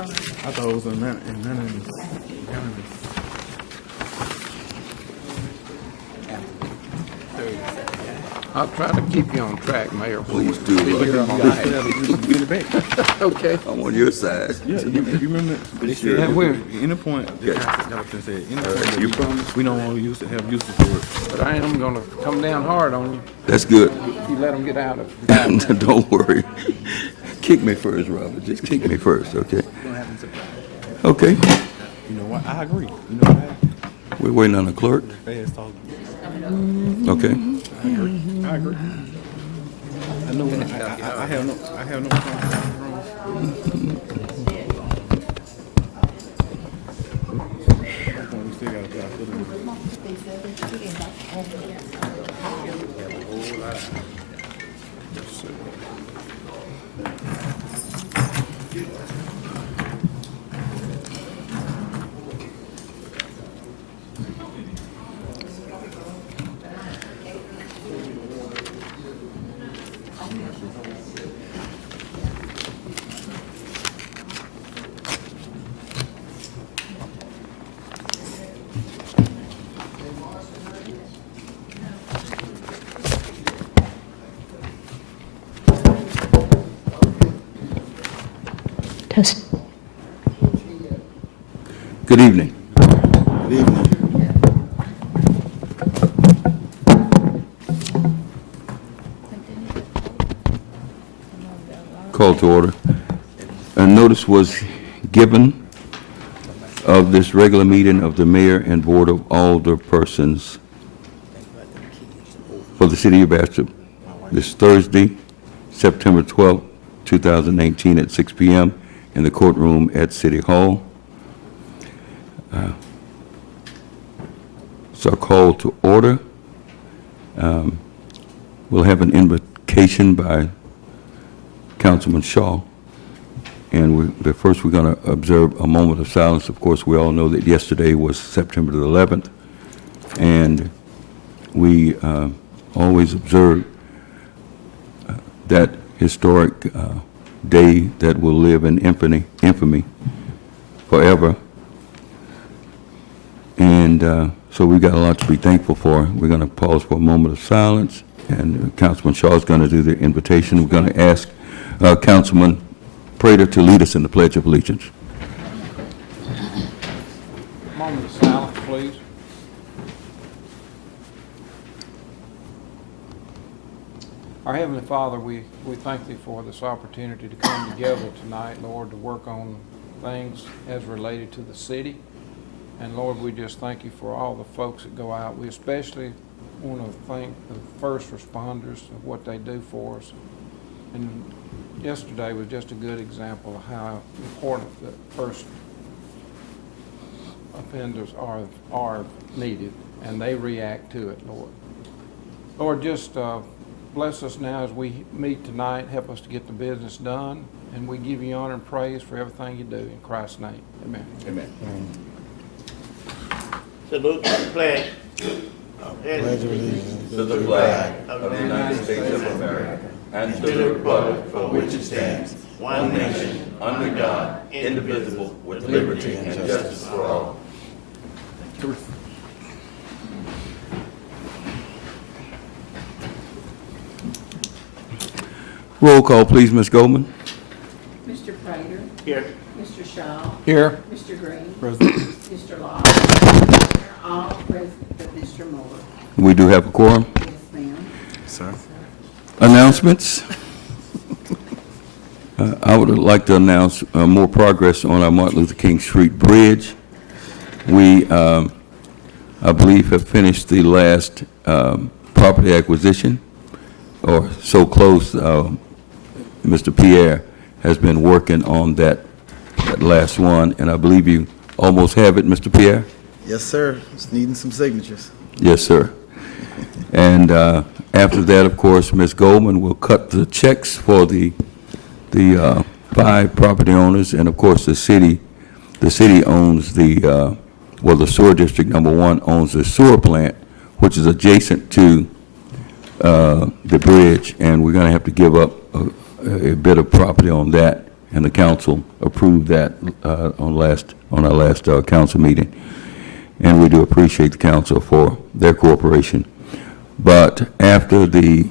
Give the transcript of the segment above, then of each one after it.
I thought it was unanimous. I'll try to keep you on track, Mayor. Please do. Okay. I'm on your side. Yeah, you remember? They said Yeah, we're- any point. Okay. Jonathan said any point that You promise? we don't want to use to have uses for it. But I am gonna come down hard on you That's good. if you let them get out of. Don't worry. Kick me first, Robert. Just kick me first, okay? Okay. You know what? I agree. You know what? We're waiting on the clerk. Fast talk. Okay. I agree. I know. I have no. We still got a job to do. Test. Good evening. Good evening. Call to order. A notice was given of this regular meeting of the mayor and board of alderpersons for the city of Bastrop this Thursday, September 12th, 2019 at 6 p.m. in the courtroom at City Hall. So a call to order. We'll have an invocation by Councilman Shaw. And but first we're going to observe a moment of silence. Of course, we all know that yesterday was September the 11th, and we always observe that historic day that will live in infamy forever. And so we've got a lot to be thankful for. We're going to pause for a moment of silence, and Councilman Shaw is going to do the invitation. We're going to ask Councilman Prater to lead us in the Pledge of Allegiance. Moment of silence, please. Our Heavenly Father, we thank Thee for this opportunity to come together tonight, Lord, to work on things as related to the city. And Lord, we just thank You for all the folks that go out. We especially want to thank the first responders of what they do for us. And yesterday was just a good example of how important the first offenders are needed, and they react to it, Lord. Lord, just bless us now as we meet tonight. Help us to get the business done, and we give You honor and praise for everything You do. In Christ's name, amen. Amen. Salute the flag. Pledge of allegiance To the flag of the United States of America and to the republic for which it stands, one nation, under God, indivisible, with liberty and justice for all. Roll call, please, Ms. Goldman. Mr. Prater. Here. Mr. Shaw. Here. Mr. Green. President. Mr. Law. They're all present but Mr. Moore. We do have a quorum. Yes, ma'am. Sir. Announcements. I would like to announce more progress on our Martin Luther King Street Bridge. We, I believe, have finished the last property acquisition, or so close. Mr. Pierre has been working on that last one, and I believe you almost have it, Mr. Pierre? Yes, sir. Just needing some signatures. Yes, sir. And after that, of course, Ms. Goldman will cut the checks for the 5 property owners, and of course the city owns the sewer district number 1 owns the sewer plant, which is adjacent to the bridge, and we're going to have to give up a bit of property on that and the council approved that on our last council meeting. And we do appreciate the council for their cooperation. But after the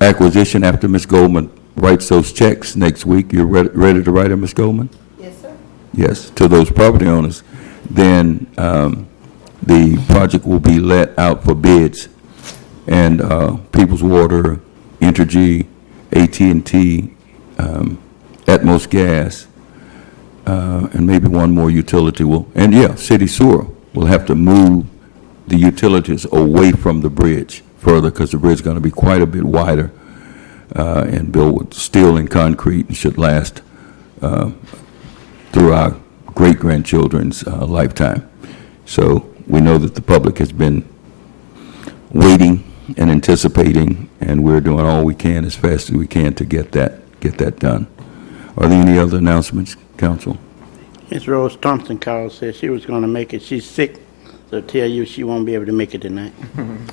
acquisition, after Ms. Goldman writes those checks next week, you're ready to write them, Ms. Goldman? Yes, sir. Yes, to those property owners, then the project will be let out for bids. And People's Water, Entergy, AT&T, Atmos Gas, and maybe one more utility will, and yeah, City Sewer will have to move the utilities away from the bridge further, because the bridge is going to be quite a bit wider and built with steel and concrete, and should last through our great-grandchildren's lifetime. So we know that the public has been waiting and anticipating, and we're doing all we can as fast as we can to get that done. Are there any other announcements, council? Miss Rose Thompson called, said she was gonna make it. She's sick, so tell you she won't be able to make it tonight.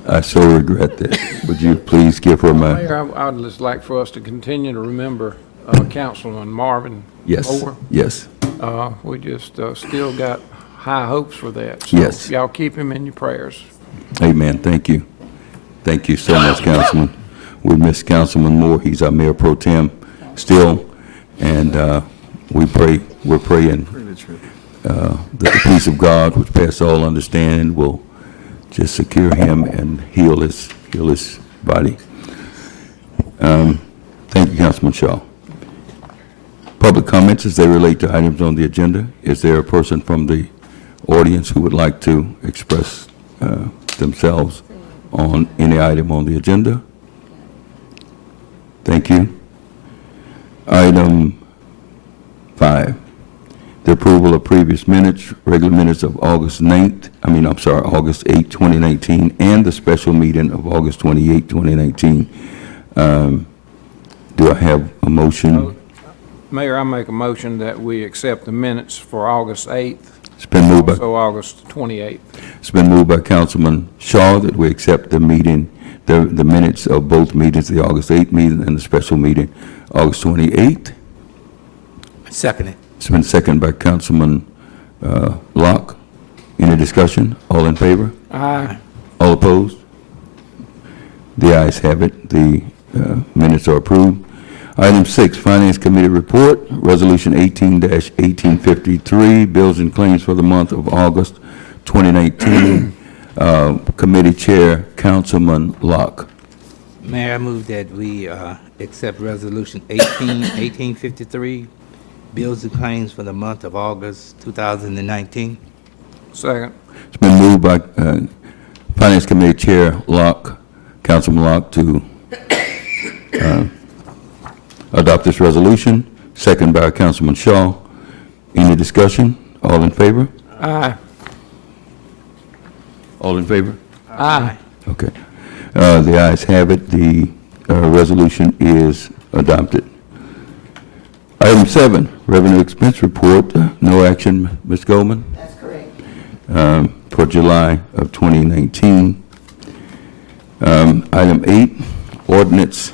I so regret that. Would you please give her my, Mayor, I'd just like for us to continue to remember Councilman Marvin yes, Moore. yes, We just still got high hopes for that. So Yes. y'all keep him in your prayers. amen, thank you. Thank you so much, Councilman. We miss Councilman Moore. He's our mayor pro tem still, and we're praying that the peace of God, which passes all understanding, will just secure him and heal his body. Thank you, Councilman Shaw. Public comments as they relate to items on the agenda. Is there a person from the audience who would like to express themselves on any item on the agenda? Thank you. Item 5, the approval of previous minutes, regular minutes of August 8, 2019, and the special meeting of August 28, 2019. Do I have a motion? Mayor, I make a motion that we accept the minutes for August 8th, It's been moved by also August 28th. It's been moved by Councilman Shaw that we accept the minutes of both meetings, the August 8th meeting and the special meeting, August 28th. Second it. It's been seconded by Councilman Locke. Any discussion? All in favor? Aye. All opposed? The ayes have it. The minutes are approved. Item 6, Finance Committee Report, Resolution 18-1853, Bills and Claims for the month of August 2019. Committee Chair, Councilman Locke. Mayor, I move that we accept Resolution 18-1853, Bills and Claims for the month of August 2019. Second. It's been moved by Finance Committee Chair Locke, Councilman Locke, to adopt this resolution. Second by Councilman Shaw. Any discussion? All in favor? Aye. All in favor? Aye. Okay. The ayes have it. The resolution is adopted. Item 7, Revenue Expense Report. No action, Ms. Goldman, That's correct. for July of 2019. Item 8, Ordinance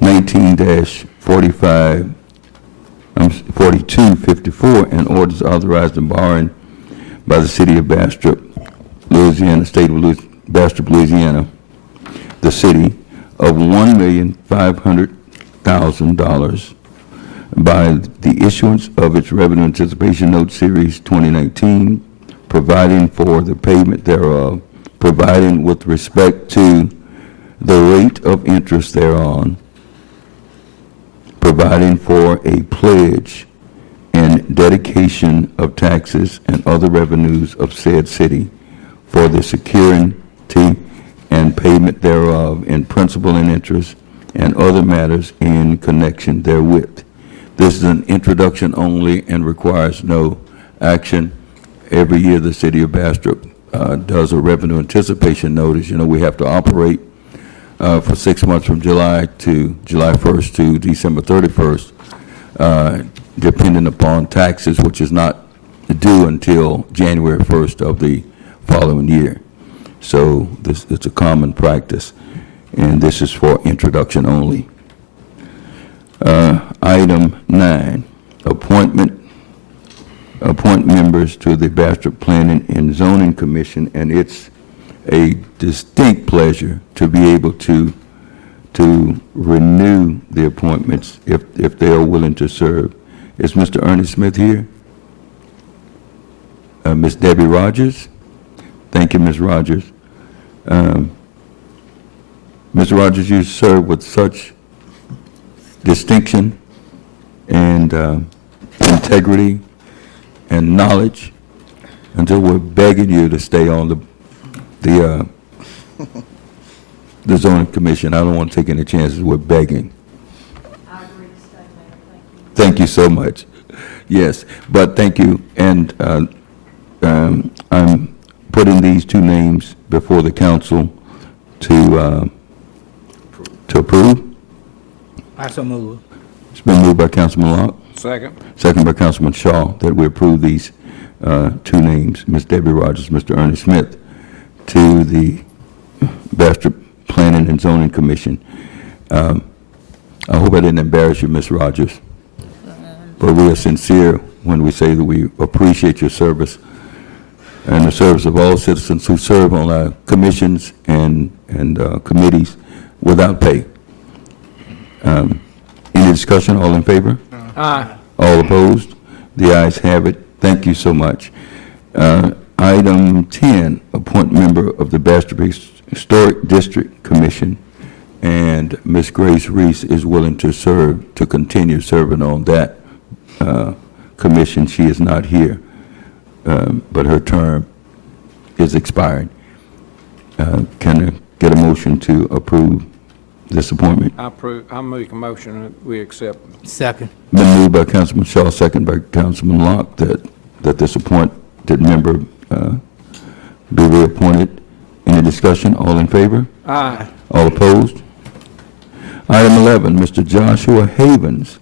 19-4254, and orders authorized and borrowing by the City of Bastrop, Louisiana, State of Bastrop, Louisiana, the city, of $1,500,000 by the issuance of its Revenue Anticipation Note Series 2019, providing for the payment thereof, providing with respect to the rate of interest thereon, providing for a pledge and dedication of taxes and other revenues of said city for the security and payment thereof in principal and interest and other matters in connection therewith. This is an introduction only and requires no action. Every year, the City of Bastrop does a revenue anticipation notice. You know, we have to operate for 6 months from July 1st to December 31st, depending upon taxes, which is not due until January 1st of the following year. So it's a common practice, and this is for introduction only. Item 9, appoint members to the Bastrop Planning and Zoning Commission, and it's a distinct pleasure to be able to renew the appointments if they are willing to serve. Is Mr. Ernest Smith here? Ms. Debbie Rogers? Thank you, Ms. Rogers. Ms. Rogers, you serve with such distinction and integrity and knowledge until we're begging you to stay on the zoning commission. I don't want to take any chances. We're begging. I agree to stay, Mayor, thank you. Thank you so much. Yes, but thank you. And I'm putting these two names before the council to approve. I so move. It's been moved by Councilman Locke, Second. second by Councilman Shaw, that we approve these two names, Ms. Debbie Rogers, Mr. Ernest Smith, to the Bastrop Planning and Zoning Commission. I hope I didn't embarrass you, Ms. Rogers, but we are sincere when we say that we appreciate your service and the service of all citizens who serve on our commissions and committees without pay. Any discussion? All in favor? Aye. All opposed? The ayes have it. Thank you so much. Item 10, appoint member of the Bastrop Historic District Commission, and Ms. Grace Reese is willing to serve, to continue serving on that commission. She is not here, but her term is expiring. Can I get a motion to approve this appointment? I make a motion that we accept. Second. Been moved by Councilman Shaw, second by Councilman Locke, that this appointed member be reappointed. Any discussion? All in favor? Aye. All opposed? Item 11, Mr. Joshua Havens,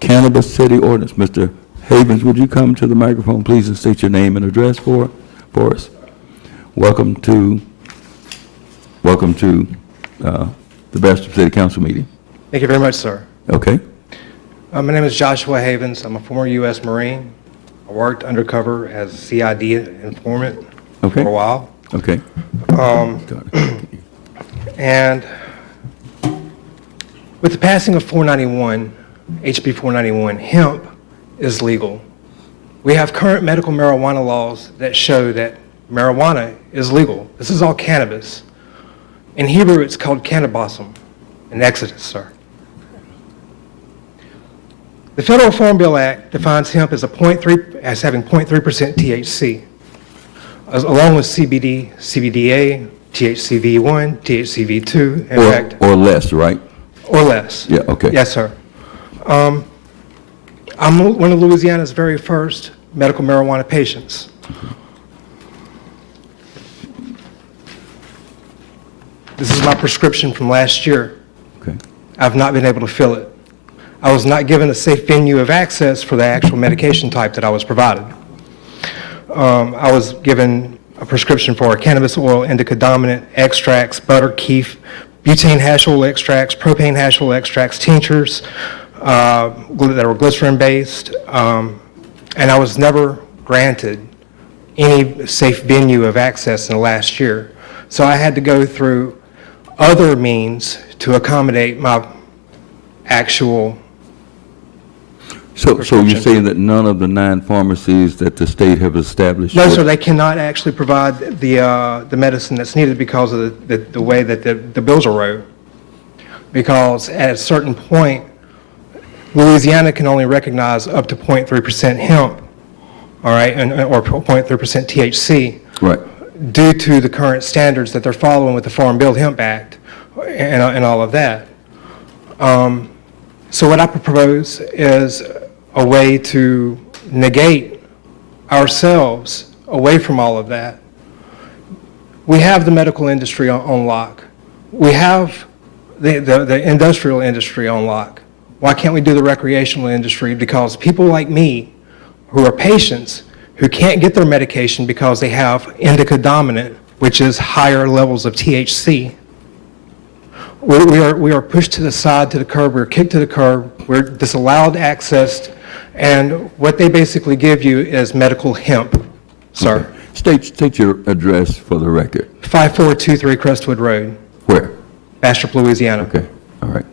Cannabis City Ordinance. Mr. Havens, would you come to the microphone, please, and state your name and address for us? Welcome to the Bastrop City Council meeting. Thank you very much, sir. Okay? My name is Joshua Havens. I'm a former U.S. Marine. I worked undercover as a CID informant Okay. for a while. Okay. And with the passing of 491, HB 491, hemp is legal. We have current medical marijuana laws that show that marijuana is legal. This is all cannabis. In Hebrew, it's called cannabosum in Exodus, sir. The Federal Farm Bill Act defines hemp as having 0.3% THC, along with CBD, CBDA, THCV1, THCV2, in fact, Or less, right? or less. Yeah, okay. Yes, sir. I'm one of Louisiana's very first medical marijuana patients. This is my prescription from last year. Okay. I've not been able to fill it. I was not given a safe venue of access for the actual medication type that I was provided. I was given a prescription for cannabis oil, indica dominant, extracts, butter, keef, butane hash oil extracts, propane hash oil extracts, tinctures that were glycerin-based, and I was never granted any safe venue of access in the last year. So I had to go through other means to accommodate my actual So you're prescription. saying that none of the 9 pharmacies that the state have established? No, sir, they cannot actually provide the medicine that's needed because of the way that the bills are wrote. Because at a certain point, Louisiana can only recognize up to 0.3% hemp, all right, or 0.3% THC. Right. Due to the current standards that they're following with the Farm Bill Hemp Act and all of that. So what I propose is a way to negate ourselves away from all of that. We have the medical industry on lock. We have the industrial industry on lock. Why can't we do the recreational industry? Because people like me, who are patients, who can't get their medication because they have indica dominant, which is higher levels of THC, We are pushed to the side, to the curb, we're kicked to the curb, we're disallowed access, and what they basically give you is medical hemp, sir. State your address for the record. 5423 Crestwood Road, Where? Bastrop, Louisiana. Okay, all right.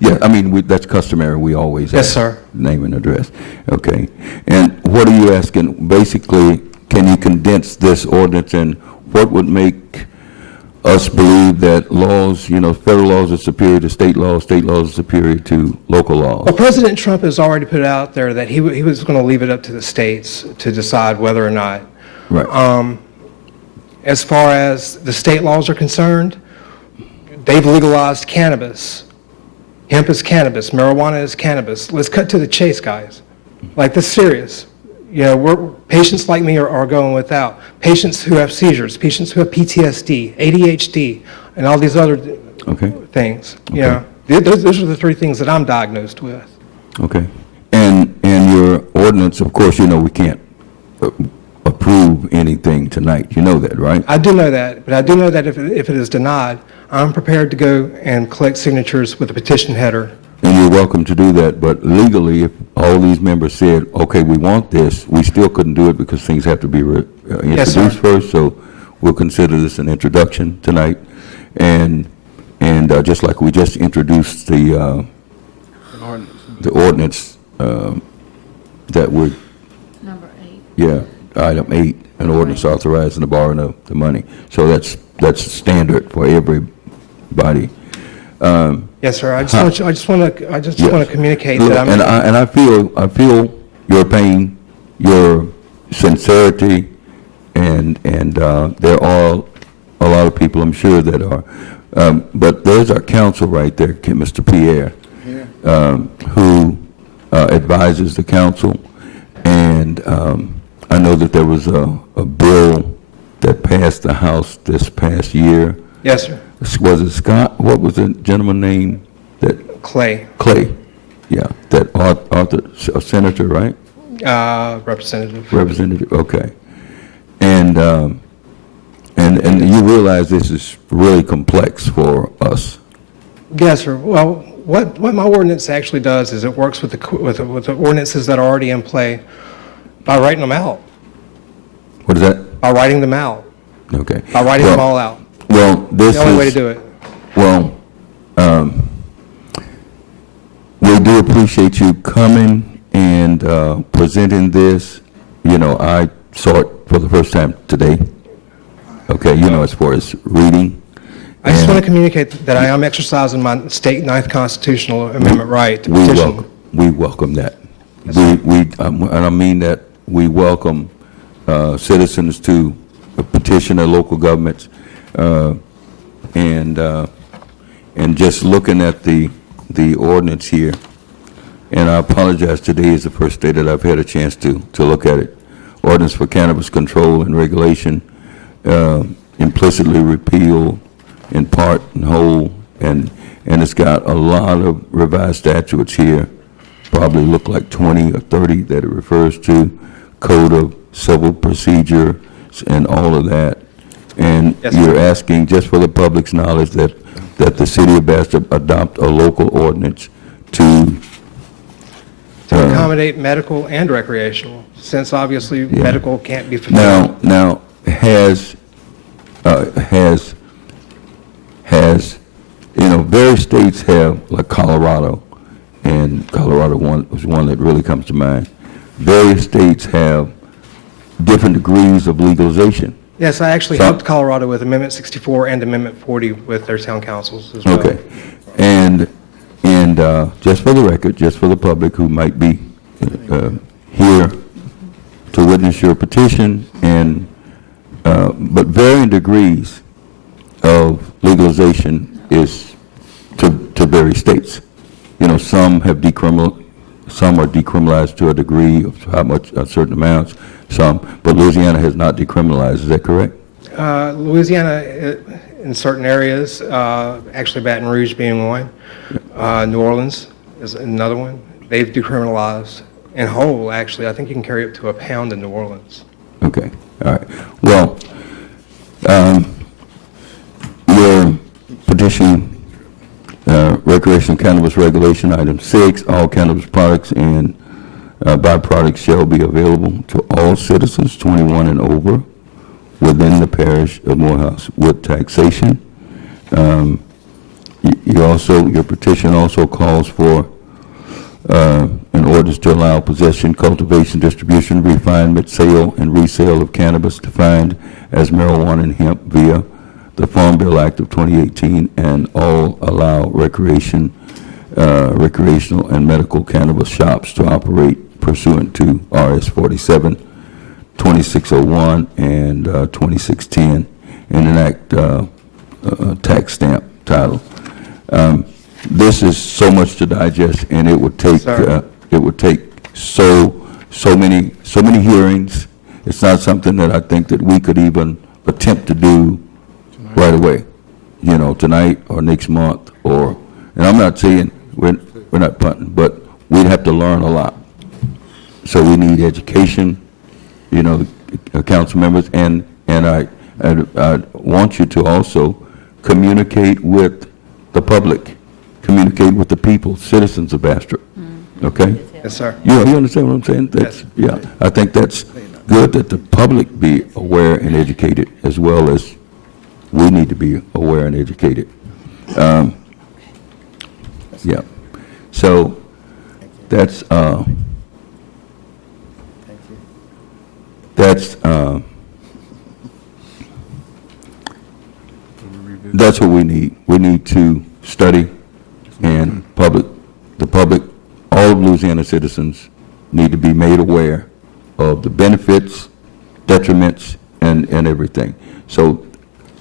Yeah, I mean, that's customary, we always Yes, ask sir. name and address. Okay, and what are you asking? Basically, can you condense this ordinance, and what would make us believe that laws, federal laws are superior to state laws are superior to local laws? Well, President Trump has already put out there that he was going to leave it up to the states to decide whether or not. Right. As far as the state laws are concerned, they've legalized cannabis. Hemp is cannabis, marijuana is cannabis. Let's cut to the chase, guys. Like, this is serious. Patients like me are going without. Patients who have seizures, patients who have PTSD, ADHD, and all these other things. Those are the three things that I'm diagnosed with. Okay. And your ordinance, of course, we can't approve anything tonight. You know that, right? I do know that, but I do know that if it is denied, I'm prepared to go and collect signatures with a petition header. And you're welcome to do that, but legally, if all these members said, okay, we want this, we still couldn't do it because things have to be introduced first, so we'll consider this an introduction tonight. And just like we just introduced the ordinance that would, Number 8. yeah, item 8, an ordinance authorizing the borrowing of the money. So that's standard for everybody. Yes, sir. I just want to communicate Look, that I'm. and I feel your pain, your sincerity, and there are a lot of people, I'm sure, that are. But there's our counsel right there, Mr. Pierre, who advises the council, and I know that there was a bill that passed the House this past year. Yes, sir. Was it Scott? What was the gentleman name? That Clay, yeah, that Arthur, a senator, right? Representative. Representative, okay. And you realize this is really complex for us. Yes, sir. Well, what my ordinance actually does is it works with the ordinances that are already in play by writing them out. What is that? By writing them out. Okay. By writing them all out. Well, this The only way to is, do it. well, we do appreciate you coming and presenting this. I saw it for the first time today. Okay, as far as reading. I just And want to communicate that I am exercising my state 9th constitutional amendment right to petition. we welcome that. And I mean that we welcome citizens to petition their local governments, and just looking at the ordinance here, and I apologize, today is the first day that I've had a chance to look at it. Ordinance for cannabis control and regulation, implicitly repealed in part and whole, and it's got a lot of revised statutes here, probably look like 20 or 30 that it refers to, Code of Civil Procedure and all of that. And Yes, you're sir. asking, just for the public's knowledge, that the city of Bastrop adopt a local ordinance to To accommodate medical and recreational, since obviously medical can't be fulfilled. now has various states have, like Colorado, and Colorado was one that really comes to mind. Various states have different degrees of legalization. Yes, I actually So- helped Colorado with Amendment 64 and Amendment 40 with their town councils as well. Okay. And just for the record, just for the public who might be here to witness your petition, but varying degrees of legalization is to various states. Some have some are decriminalized to a degree of how much, certain amounts, but Louisiana has not decriminalized, is that correct? Louisiana, in certain areas, actually Baton Rouge being one, New Orleans is another one, they've decriminalized in whole, actually. I think you can carry up to a pound in New Orleans. Okay, all right. Well, your petition Recreational cannabis regulation, item 6, all cannabis products and byproducts shall be available to all citizens 21 and over within the parish of Morehouse with taxation. Your petition also calls for an orders to allow possession, cultivation, distribution, refinement, sale, and resale of cannabis defined as marijuana and hemp via the Farm Bill Act of 2018, and all allow recreational and medical cannabis shops to operate pursuant to RS 47, 2601, and 2610, and enact tax stamp title. This is so much to digest, and it would take so many hearings. It's not something that I think that we could even attempt to do right away, tonight or next month, and I'm not saying we're not punting, but we'd have to learn a lot. So we need education, council members, and I want you to also communicate with the public, communicate with the people, citizens of Bastrop, okay? Yes, sir. You understand what I'm saying? That's, yeah, I think that's good that the public be aware and educated, as well as we need to be aware and educated. Yeah. So that's what we need. We need to study, and the public, all of Louisiana citizens need to be made aware of the benefits, detriments, and everything. So,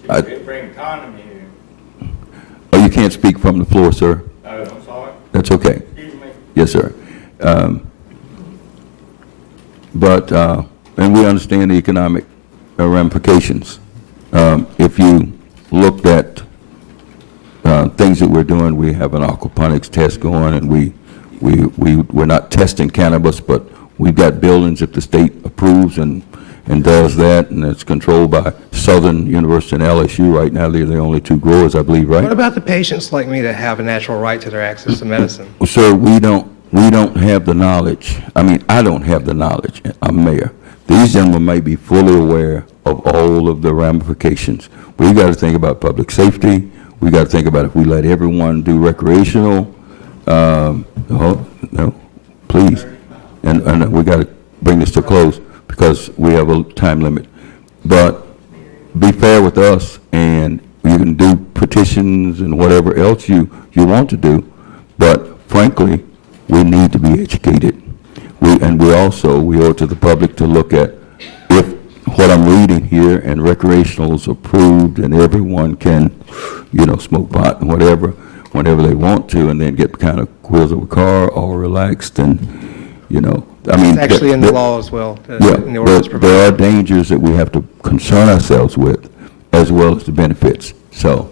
bring economy in. oh, you can't speak from the floor, sir? I'm sorry. That's okay. Excuse me. Yes, sir. And we understand the economic ramifications. If you looked at things that we're doing, we have an aquaponics test going, and we're not testing cannabis, but we've got buildings that the state approves and does that, and it's controlled by Southern University and LSU. Right now, they're the only two growers, I believe, right? What about the patients like me that have a natural right to their access to medicine? Well, sir, we don't have the knowledge. I mean, I don't have the knowledge. I'm mayor. These gentlemen may be fully aware of all of the ramifications. We got to think about public safety. We got to think about if we let everyone do recreational. No, please. And we got to bring this to a close because we have a time limit. But be fair with us, and you can do petitions and whatever else you want to do. But frankly, we need to be educated. We owe it to the public to look at if what I'm reading here and recreational is approved and everyone can, smoke pot and whatever, whenever they want to, and then get kind of wheels of a car, all relaxed, and, I mean. It's actually in the law as well. Yeah, in the ordinance but there are dangers that we have to concern ourselves with, as well as the benefits. So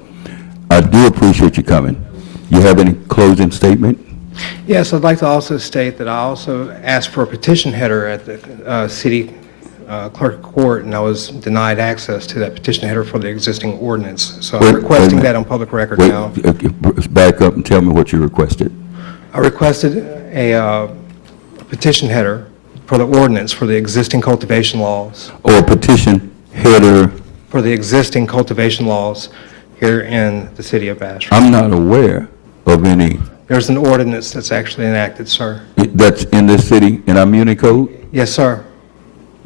I do appreciate you coming. You have any closing statement? Yes, I'd like to also state that I also asked for a petition header at the city clerk court, and I was denied access to that petition header for the existing ordinance. So I'm requesting that on public record now. Back up and tell me what you requested. I requested a petition header for the ordinance for the existing cultivation laws. Or a petition header? For the existing cultivation laws here in the city of Bastrop. I'm not aware of any. There's an ordinance that's actually enacted, sir. That's in this city, in our muni code? Yes, sir.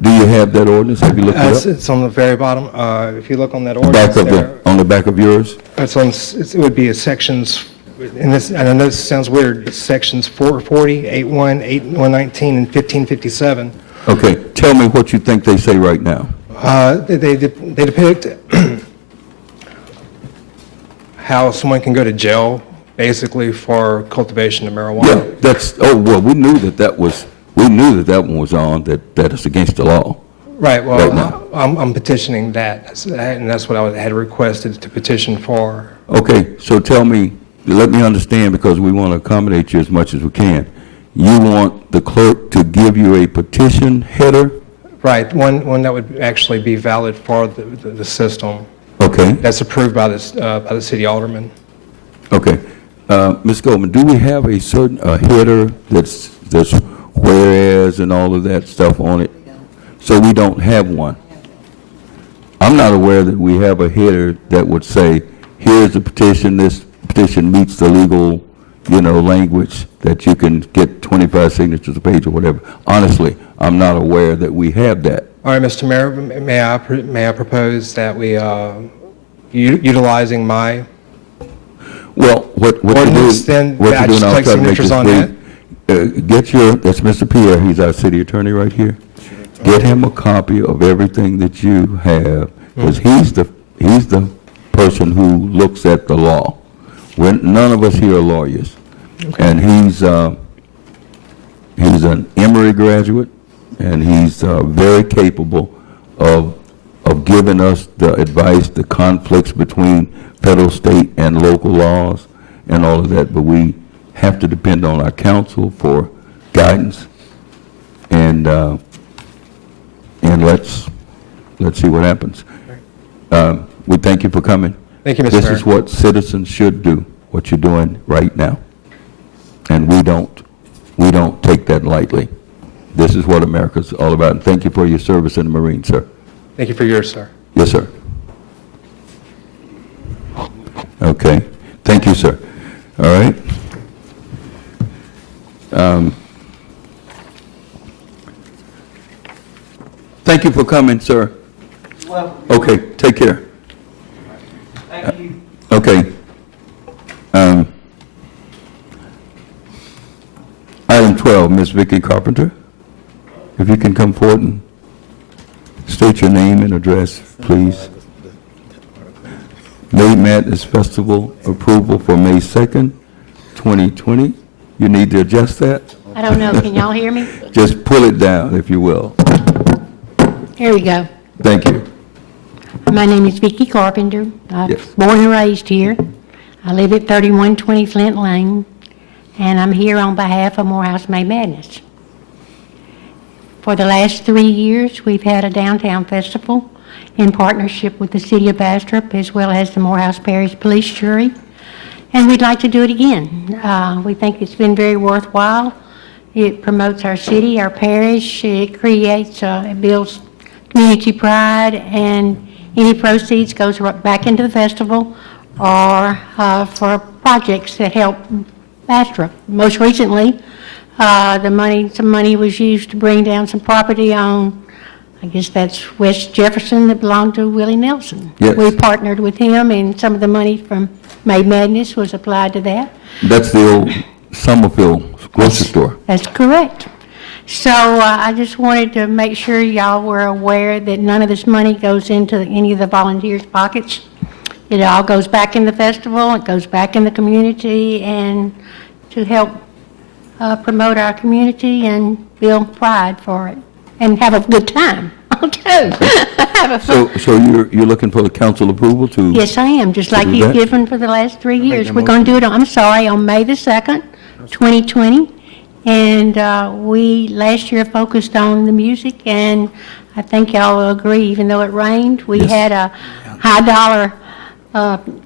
Do you have that ordinance? Have you looked it up? It's on the very bottom. If you look on that ordinance there. On the back of yours? It would be a sections, and I know this sounds weird, it's sections 440, 81, 8119, and 1557. Okay, tell me what you think they say right now. They depict how someone can go to jail, basically, for cultivation of marijuana. Yeah, well, we knew that one was on, that is against the law. Right, well, Right now. I'm petitioning that, and that's what I had requested to petition for. Okay, so tell me, let me understand, because we want to accommodate you as much as we can. You want the clerk to give you a petition header? Right, one that would actually be valid for the system. Okay, That's approved by the city alderman. okay. Ms. Goldman, do we have a certain, a header that's whereas and all of that stuff on it? So we don't have one. I'm not aware that we have a header that would say, here's the petition, this petition meets the legal, language that you can get 25 signatures a page or whatever. Honestly, I'm not aware that we have that. All right, Mr. Mayor, may I propose that we, utilizing my Well, what you do, ordinance, then what I you do, just and I'll collect try to make signatures this on brief. that? That's Mr. Pierre, he's our city attorney right here. Get him a copy of everything that you have, because he's the person who looks at the law. None of us here are lawyers. And he's an Emory graduate, and he's very capable of giving us the advice, the conflicts between federal, state, and local laws, and all of that. But we have to depend on our counsel for guidance, and let's see what happens. We thank you for coming. Thank you, Mr. This Mayor. is what citizens should do, what you're doing right now. And we don't take that lightly. This is what America's all about. And thank you for your service in the Marine, sir. Thank you for yours, sir. Yes, sir. Okay. Thank you, sir. All right. Thank you for coming, sir. Well, Okay, take care. thank you. Okay. Item 12, Ms. Vicki Carpenter, if you can come forward and state your name and address, please. May Madness Festival approval for May 2nd, 2020. You need to adjust that? I don't know, can y'all hear me? Just pull it down, if you will. Here we go. Thank you. My name is Vicki Carpenter. I was Yes. born and raised here. I live at 3120 Flint Lane, and I'm here on behalf of Morehouse May Madness. For the last 3 years, we've had a downtown festival in partnership with the City of Bastrop as well as the Morehouse Parish Police Jury, and we'd like to do it again. We think it's been very worthwhile. It promotes our city, our parish, it creates, it builds community pride, and any proceeds goes right back into the festival or for projects that help Bastrop. Most recently, some money was used to bring down some property on, I guess that's West Jefferson, that belonged to Willie Nelson. Yes. We partnered with him, and some of the money from May Madness was applied to that. That's the old Summerfield grocery store. That's correct. So I just wanted to make sure y'all were aware that none of this money goes into any of the volunteers' pockets. It all goes back in the festival, it goes back in the community, and to help promote our community and build pride for it, and have a good time. Okay. Have a fun. So you're looking for the council approval to? Yes, I am, just like do you've that? given for the last 3 years. We're going to do it, on May the 2nd, 2020. And we last year focused on the music, and I think y'all will agree, even though it rained, we Yes. had a high-dollar room,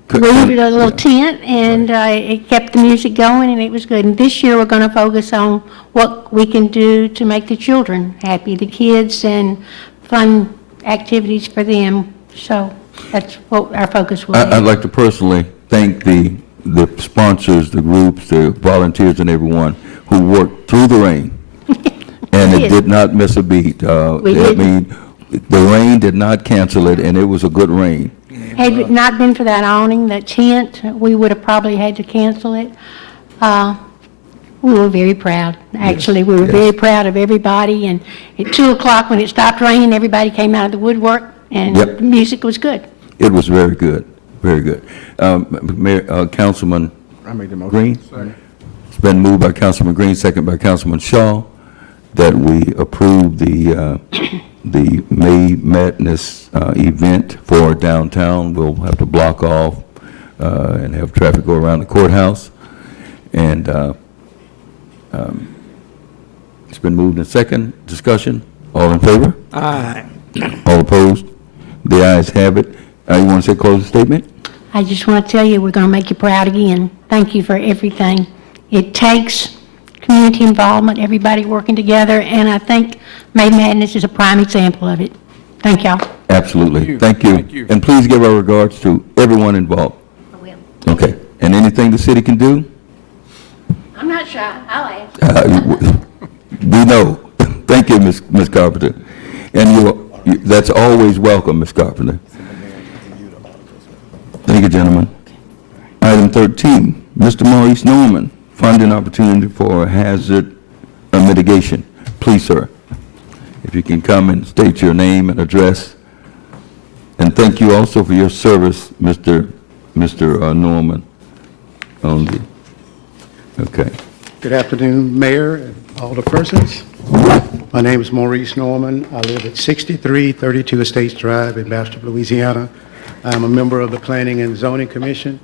a little tent, and it kept the music going, and it was good. And this year, we're going to focus on what we can do to make the children happy, the kids, and fun activities for them. So that's what our focus will be. I'd like to personally thank the sponsors, the groups, the volunteers, and everyone who worked through the rain, and it Yes. did not miss a beat. We I didn't. mean, the rain did not cancel it, and it was a good rain. Had it not been for that awning, that tent, we would have probably had to cancel it. We were very proud. Actually, we were yes. very proud of everybody, and at 2 o'clock, when it stopped raining, everybody came out of the woodwork, and Yep. the music was good. It was very good, very good. Councilman I made the motion. Green? It's been moved by Councilman Green, second by Councilman Shaw, that we approve the May Madness event for downtown. We'll have to block off and have traffic go around the courthouse. And it's been moved in second. Discussion? All in favor? Aye. All opposed? The ayes have it. You want to say closing statement? I just want to tell you, we're going to make you proud again. Thank you for everything. It takes community involvement, everybody working together, and I think May Madness is a prime example of it. Thank y'all. Absolutely. Thank you. Thank you. And please give our regards to everyone involved. I will. Okay. And anything the city can do, I'm not shy. I'll ask. we know. Thank you, Ms. Carpenter. And that's always welcome, Ms. Carpenter. Thank you, gentlemen. Item 13, Mr. Maurice Norman, funding opportunity for hazard mitigation. Please, sir, if you can come and state your name and address. And thank you also for your service, Mr. Norman. Okay. Good afternoon, Mayor and all the persons. My name is Maurice Norman. I live at 6332 Estates Drive in Bastrop, Louisiana. I'm a member of the Planning and Zoning Commission.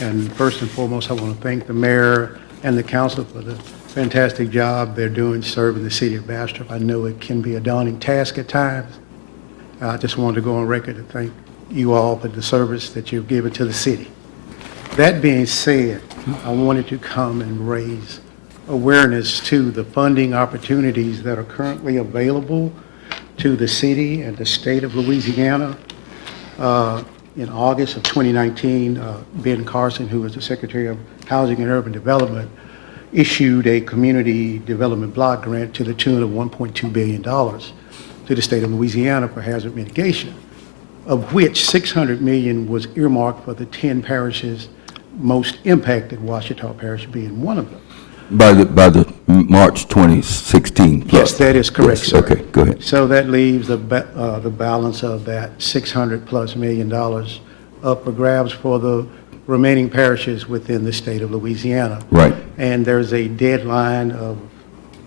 And first and foremost, I want to thank the mayor and the council for the fantastic job they're doing serving the city of Bastrop. I know it can be a daunting task at times. I just wanted to go on record to thank you all for the service that you've given to the city. That being said, I wanted to come and raise awareness to the funding opportunities that are currently available to the city and the state of Louisiana. In August of 2019, Ben Carson, who is the Secretary of Housing and Urban Development, issued a community development block grant to the tune of $1.2 billion to the state of Louisiana for hazard mitigation, of which $600 million was earmarked for the 10 parishes most impacted, Ouachita Parish being one of them. By the March 2016 plus. Yes, that is correct, Yes, sir. okay, go ahead. So that leaves the balance of that $600+ million up for grabs for the remaining parishes within the state of Louisiana. Right. And there's a deadline of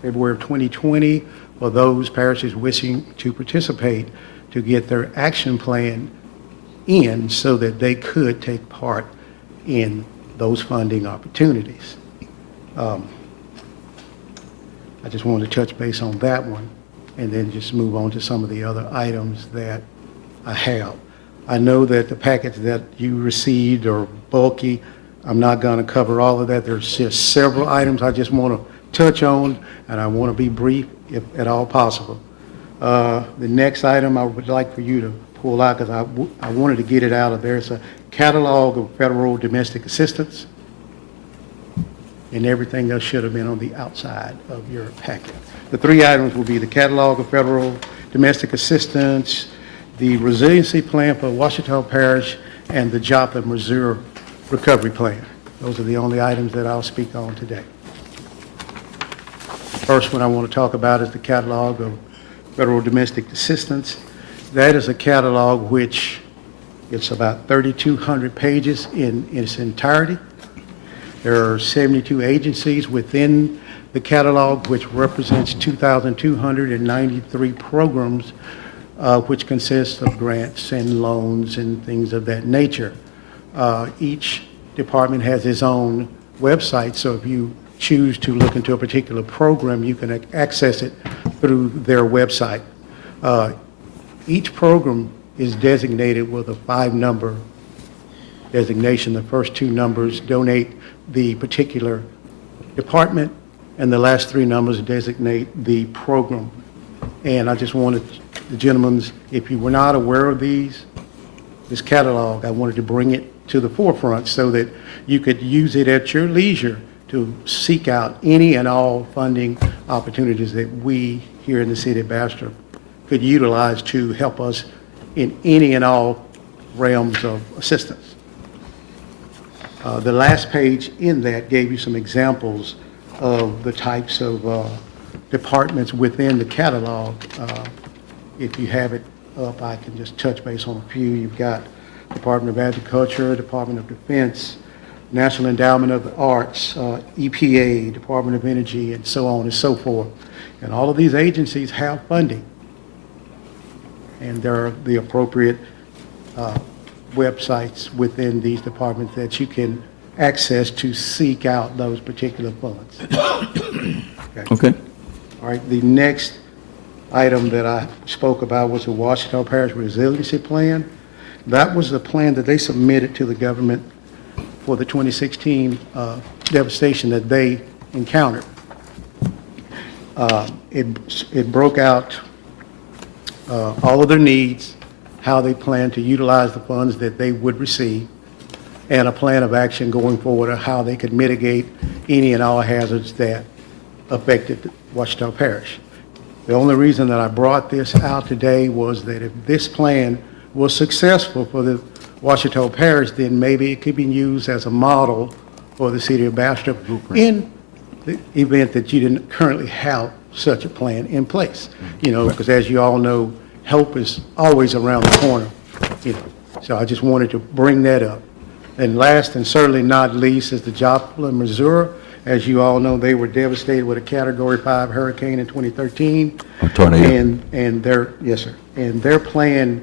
February of 2020 for those parishes wishing to participate to get their action plan in so that they could take part in those funding opportunities. I just wanted to touch base on that one and then just move on to some of the other items that I have. I know that the packets that you received are bulky. I'm not going to cover all of that. There's just several items I just want to touch on, and I want to be brief if at all possible. The next item I would like for you to pull out, because I wanted to get it out of there, it's a catalog of federal domestic assistance, and everything else should have been on the outside of your packet. The three items will be the catalog of federal domestic assistance, the resiliency plan for Ouachita Parish, and the Joplin Reserve Recovery Plan. Those are the only items that I'll speak on today. First one I want to talk about is the catalog of federal domestic assistance. That is a catalog which it's about 3,200 pages in its entirety. There are 72 agencies within the catalog, which represents 2,293 programs, which consists of grants and loans and things of that nature. Each department has its own website, so if you choose to look into a particular program, you can access it through their website. Each program is designated with a 5-number designation. The first 2 numbers donate the particular department, and the last 3 numbers designate the program. And I just wanted the gentlemen, if you were not aware of this catalog, I wanted to bring it to the forefront so that you could use it at your leisure to seek out any and all funding opportunities that we here in the city of Bastrop could utilize to help us in any and all realms of assistance. The last page in that gave you some examples of the types of departments within the catalog. If you have it up, I can just touch base on a few. You've got Department of Agriculture, Department of Defense, National Endowment of the Arts, EPA, Department of Energy, and so on and so forth. And all of these agencies have funding. And there are the appropriate websites within these departments that you can access to seek out those particular funds. Okay. All right, the next item that I spoke about was the Ouachita Parish Resiliency Plan. That was the plan that they submitted to the government for the 2016 devastation that they encountered. It broke out all of their needs, how they plan to utilize the funds that they would receive, and a plan of action going forward of how they could mitigate any and all hazards that affected Ouachita Parish. The only reason that I brought this out today was that if this plan was successful for the Ouachita Parish, then maybe it could be used as a model for the city of Bastrop in the event that you didn't currently have such a plan in place. You know, because as you all know, help is always around the corner. You know, so I just wanted to bring that up. And last and certainly not least is the Joplin, Missouri. As you all know, they were devastated with a Category 5 hurricane in 2013. A tornado. And their, yes, sir. And their plan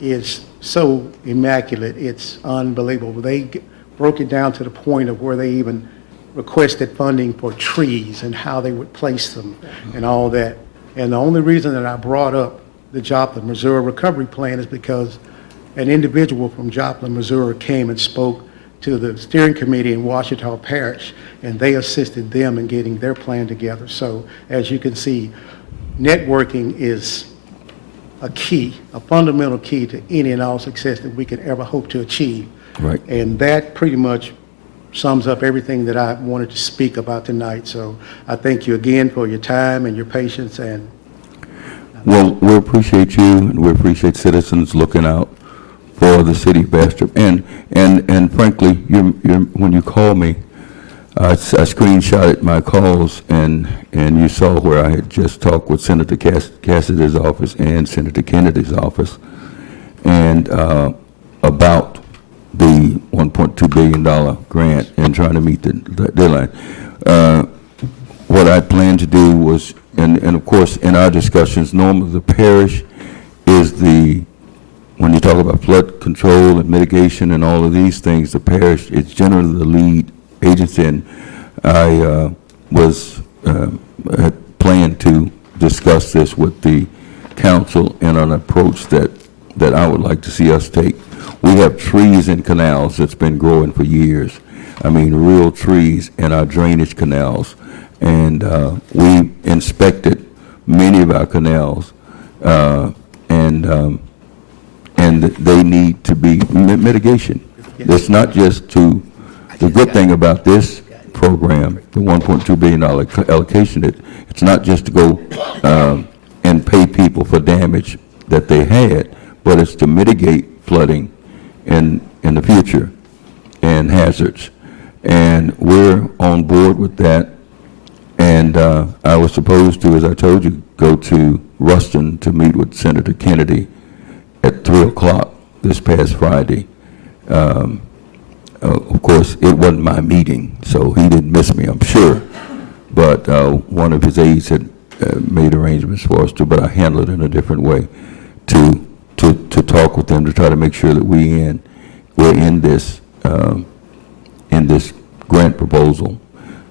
is so immaculate, it's unbelievable. They broke it down to the point of where they even requested funding for trees and how they would place them and all that. And the only reason that I brought up the Joplin, Missouri recovery plan is because an individual from Joplin, Missouri came and spoke to the steering committee in Ouachita Parish, and they assisted them in getting their plan together. So as you can see, networking is a key, a fundamental key to any and all success that we could ever hope to achieve. Right. And that pretty much sums up everything that I wanted to speak about tonight. So I thank you again for your time and your patience. And Well, we appreciate you, and we appreciate citizens looking out for the city of Bastrop. And frankly, when you call me, I screenshotted my calls, and you saw where I had just talked with Senator Cassidy's office and Senator Kennedy's office, and about the $1.2 billion grant and trying to meet the deadline. What I planned to do was, and of course, in our discussions, normally the parish is when you talk about flood control and mitigation and all of these things, the parish is generally the lead agency. And I had planned to discuss this with the council in an approach that I would like to see us take. We have trees in canals that's been growing for years. I mean, real trees in our drainage canals. And we inspected many of our canals, and they need to be mitigation. It's not just to, the good thing about this program, the $1.2 billion allocation, it's not just to go and pay people for damage that they had, but it's to mitigate flooding in the future and hazards. And we're on board with that. And I was supposed to, as I told you, go to Ruston to meet with Senator Kennedy at 3 o'clock this past Friday. Of course, it wasn't my meeting, so he didn't miss me, I'm sure. But one of his aides had made arrangements for us to, but I handled it in a different way, to talk with them to try to make sure that we're in this grant proposal,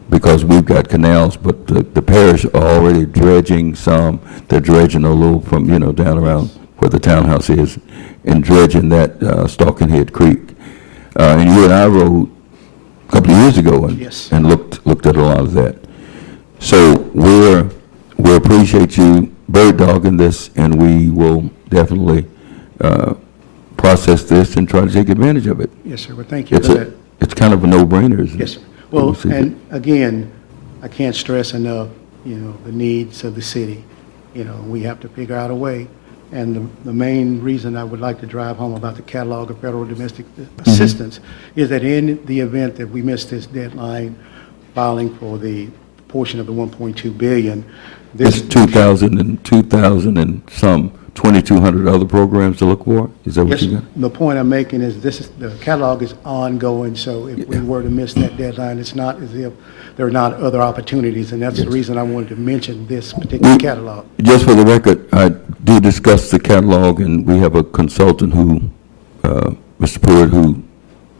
because we've got canals, but the parish are already dredging some. They're dredging a little from, down around where the townhouse is, and dredging that Stalking Head Creek. And you and I rode a couple of years ago and looked at a lot of that. So we appreciate you bird dogging this, and we will definitely process this and try to take advantage of it. yes, sir. Well, thank you for that. It's kind of a no-brainer, isn't it? Yes, sir. Well, and again, I can't stress enough, the needs of the city. We have to figure out a way. And the main reason I would like to drive home about the catalog of federal domestic assistance is that in the event that we miss this deadline filing for the portion of the $1.2 billion, It's 2,000 and some 2,200 other programs to look for? Is that what you got? The point I'm making is the catalog is ongoing, so if we were to miss that deadline, it's not as if there are not other opportunities, and that's the reason I wanted to mention this particular catalog. Just for the record, I do discuss the catalog, and we have a consultant who, Mr. Pruitt, who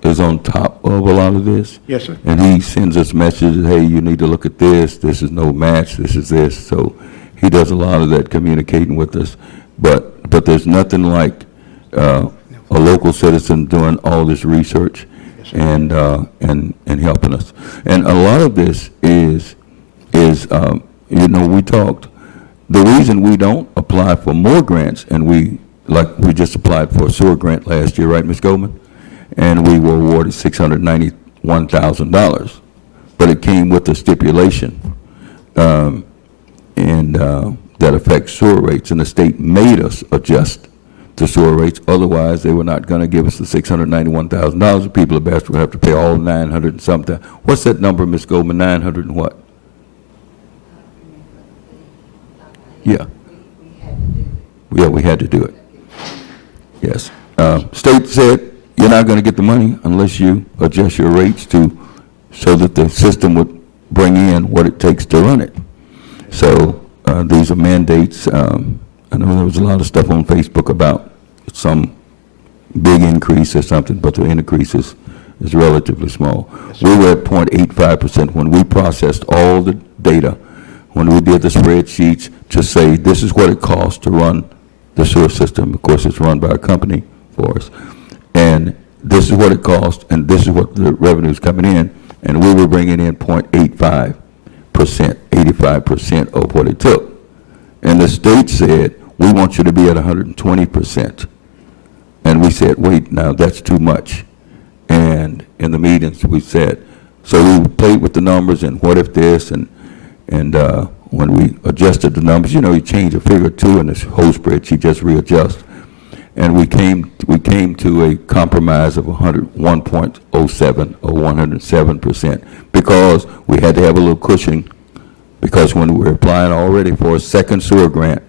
is on top of a lot of this. Yes, sir. And he sends us messages, hey, you need to look at this is no match, this is this. So he does a lot of that communicating with us. But there's nothing like a a local citizen doing all this research and helping us. And a lot of this is we talked, the reason we don't apply for more grants, and we just applied for a sewer grant last year, right, Ms. Goldman? And we were awarded $691,000, but it came with a stipulation, that affects sewer rates, and the state made us adjust to sewer rates. Otherwise, they were not going to give us the $691,000. The people of Bastrop would have to pay all 900 and something. What's that number, Ms. Goldman? 900 and what? Yeah. Yeah, we had to do it. Yes. State said you're not going to get the money unless you adjust your rates so that the system would bring in what it takes to run it. So these are mandates. I know there was a lot of stuff on Facebook about some big increase or something, but the increase is relatively small. We were at 0.85% when we processed all the data, when we did the spreadsheets to say this is what it costs to run the sewer system. Of course, it's run by a company for us. And this is what it costs, and this is what the revenue is coming in, and we were bringing in 0.85%, 85% of what it took. And the state said, we want you to be at 120%. And we said, wait, now that's too much. And in the meetings, we said, so we played with the numbers and what if this, and when we adjusted the numbers, you change a figure or two in this whole spreadsheet, just readjust. And we came to a compromise of 101.07 or 107%, because we had to have a little cushion, because when we were applying already for a second sewer grant,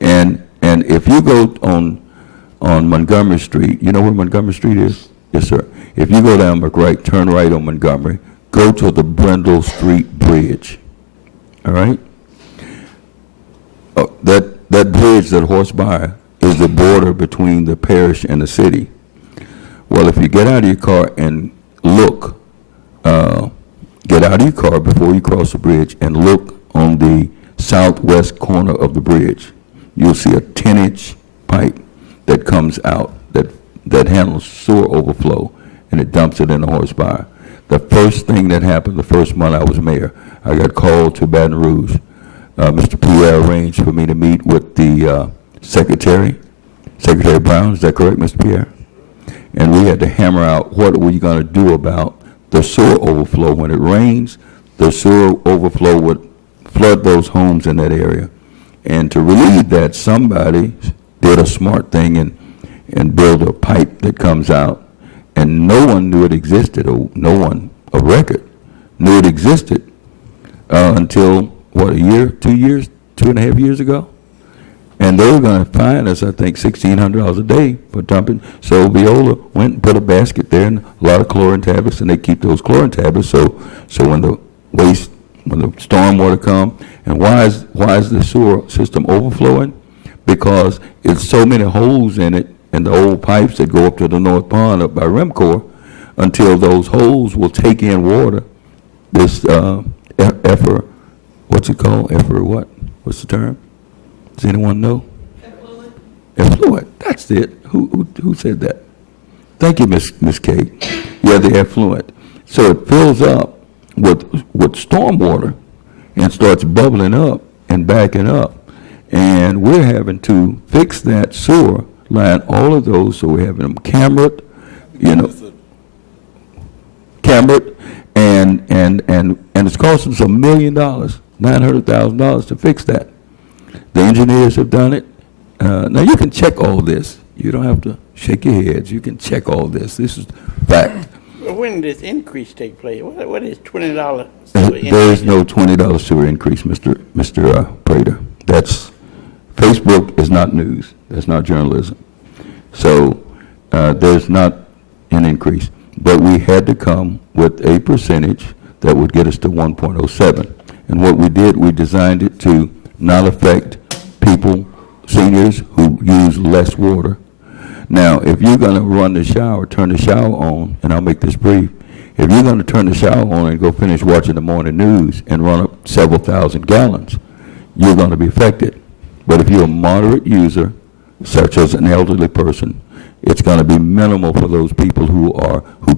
and if you go on Montgomery Street, you know where Montgomery Street is? Yes, sir. If you go down McWright, turn right on Montgomery, go to the Brindle Street Bridge. All right? That bridge, that horse by, is the border between the parish and the city. Well, if you get out of your car and look, get out of your car before you cross the bridge and look on the southwest corner of the bridge, you'll see a 10-inch pipe that comes out that handles sewer overflow, and it dumps it in the horse by. The first thing that happened the first month I was mayor, I got called to Baton Rouge. Mr. Pierre arranged for me to meet with the Secretary Brown, is that correct, Mr. Pierre? And we had to hammer out what are we going to do about the sewer overflow. When it rains, the sewer overflow would flood those homes in that area. And to relieve that, somebody did a smart thing and built a pipe that comes out, and no one knew it existed, or no one of record knew it existed until, what, a year, 2 years, 2.5 years ago? And they were going to fine us, I think, $1,600 a day for dumping. So Viola went and put a basket there and a lot of chlorine tablets, and they keep those chlorine tablets. So when the storm water come, and why is the sewer system overflowing? Because it's so many holes in it, and the old pipes that go up to the North Pond up by Remcor, until those holes will take in water. This what's it called? What? What's the term? Does anyone know? Effluent. Effluent. That's it. Who said that? Thank you, Miss Kate. Yeah, the effluent. So it fills up with storm water and starts bubbling up and backing up. And we're having to fix that sewer line, all of those, so we're having them cambered, cambered, and it's costing us $1 million, $900,000 to fix that. The engineers have done it. Now you can check all this. You don't have to shake your heads. You can check all this. This is fact. When did this increase take place? What is $20? There is no $20 sewer increase, Mr. Prater. Facebook is not news. That's not journalism. So there's not an increase. But we had to come with a percentage that would get us to 1.07. And what we did, we designed it to not affect people, seniors who use less water. Now, if you're going to turn the shower on, and I'll make this brief, if you're going to turn the shower on and go finish watching the morning news and run up several thousand gallons, you're going to be affected. But if you're a moderate user such as an elderly person, it's going to be minimal for those people who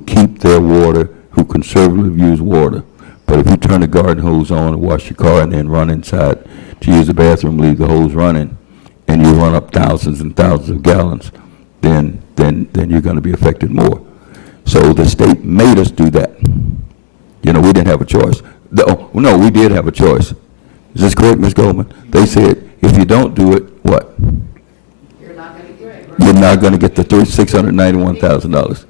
keep their water, who conservatively use water. But if you turn the garden hose on and wash your car and then run inside to use the bathroom, leave the hose running, and you run up thousands and thousands of gallons, then you're going to be affected more. So the state made us do that. You know, we didn't have a choice. No, we did have a choice. Is this correct, Ms. Goldman? They said, if you don't do it, what? You're not gonna get it. You're not going to get the $691,000.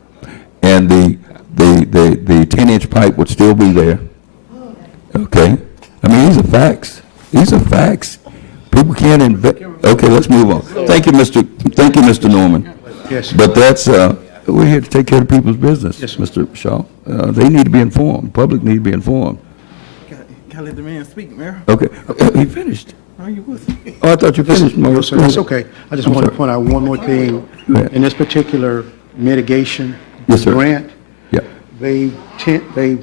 And the 10-inch pipe would still be there. Okay? I mean, these are facts. These are facts. People can't invest. Okay, let's move on. Thank you, Mr. Norman. Yes. But that's, we're here to take care of people's business, Yes, Mr. Shaw. They need to be informed. Public need to be informed. Can I let the man speak, Mayor? Okay, he finished. Are you with? Oh, I thought you finished, No, Mayor. sir, that's okay. I just I'm want to sorry. point out one more thing. Go ahead. In this particular mitigation Yes, sir. grant, Yeah, they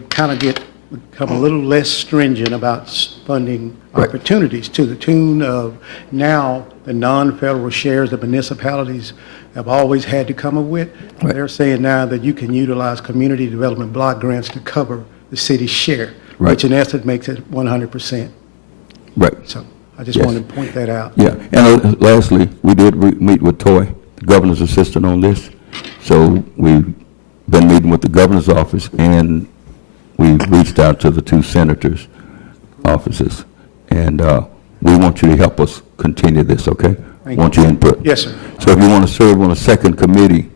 kind of become a little less stringent about funding Right. opportunities to the tune of now the non-federal shares that municipalities have always had to come up with. Right. They're saying now that you can utilize community development block grants to cover the city's share, Right. which in essence makes it 100%. right. So I just Yes. wanted to point that out. Yeah, and lastly, we did meet with Toy, the governor's assistant, on this. So we've been meeting with the governor's office, and we've reached out to the two senators' offices. And we want you to help us continue this, okay? Thank Want your input. Yes, sir. So if you want to serve on a second committee,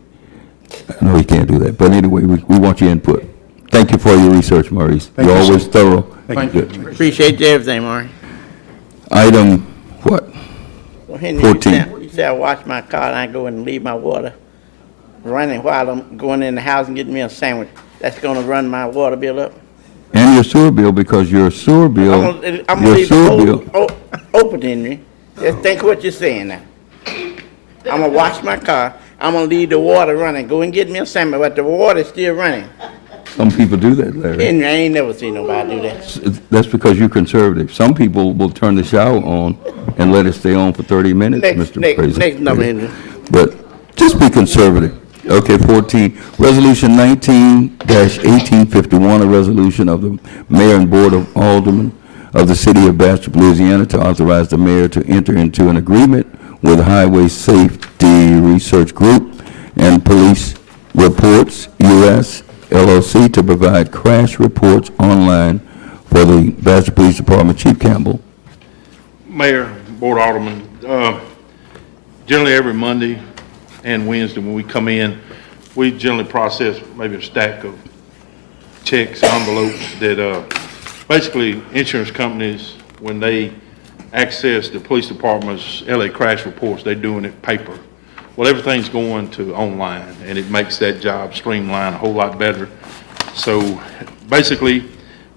I know you can't do that, but anyway, we want your input. Thank you for your research, Maurice. Thank You're you, sir. always thorough. Thank you. Good. Appreciate everything, Maury. Item, what? So Henry, 14. You said I wash my car and I go and leave my water running while I'm going in the house and getting me a sandwich. That's gonna run my water bill up? And your sewer bill, because your sewer bill, I'm gonna your leave sewer the bill, hole open, Henry. Just think what you're saying now. I'm gonna wash my car, I'm gonna leave the water running, go and get me a sandwich, but the water's still running. some people do that, Larry. Henry, I ain't never seen nobody do that. That's because you're conservative. Some people will turn the shower on and let it stay on for 30 minutes, Mr. President. Next number, Henry. But just be conservative. Okay, 14, Resolution 19-1851, a resolution of the Mayor and Board of Aldermen of the City of Bastrop, Louisiana, to authorize the mayor to enter into an agreement with Highway Safety Research Group and Police Reports US LLC to provide crash reports online for the Bastrop Police Department. Chief Campbell. Mayor, Board of Aldermen, generally every Monday and Wednesday when we come in, we generally process maybe a stack of checks, envelopes that basically insurance companies, when they access the police department's LA crash reports, they're doing it paper. Well, everything's going to online, and it makes that job streamline a whole lot better. So basically,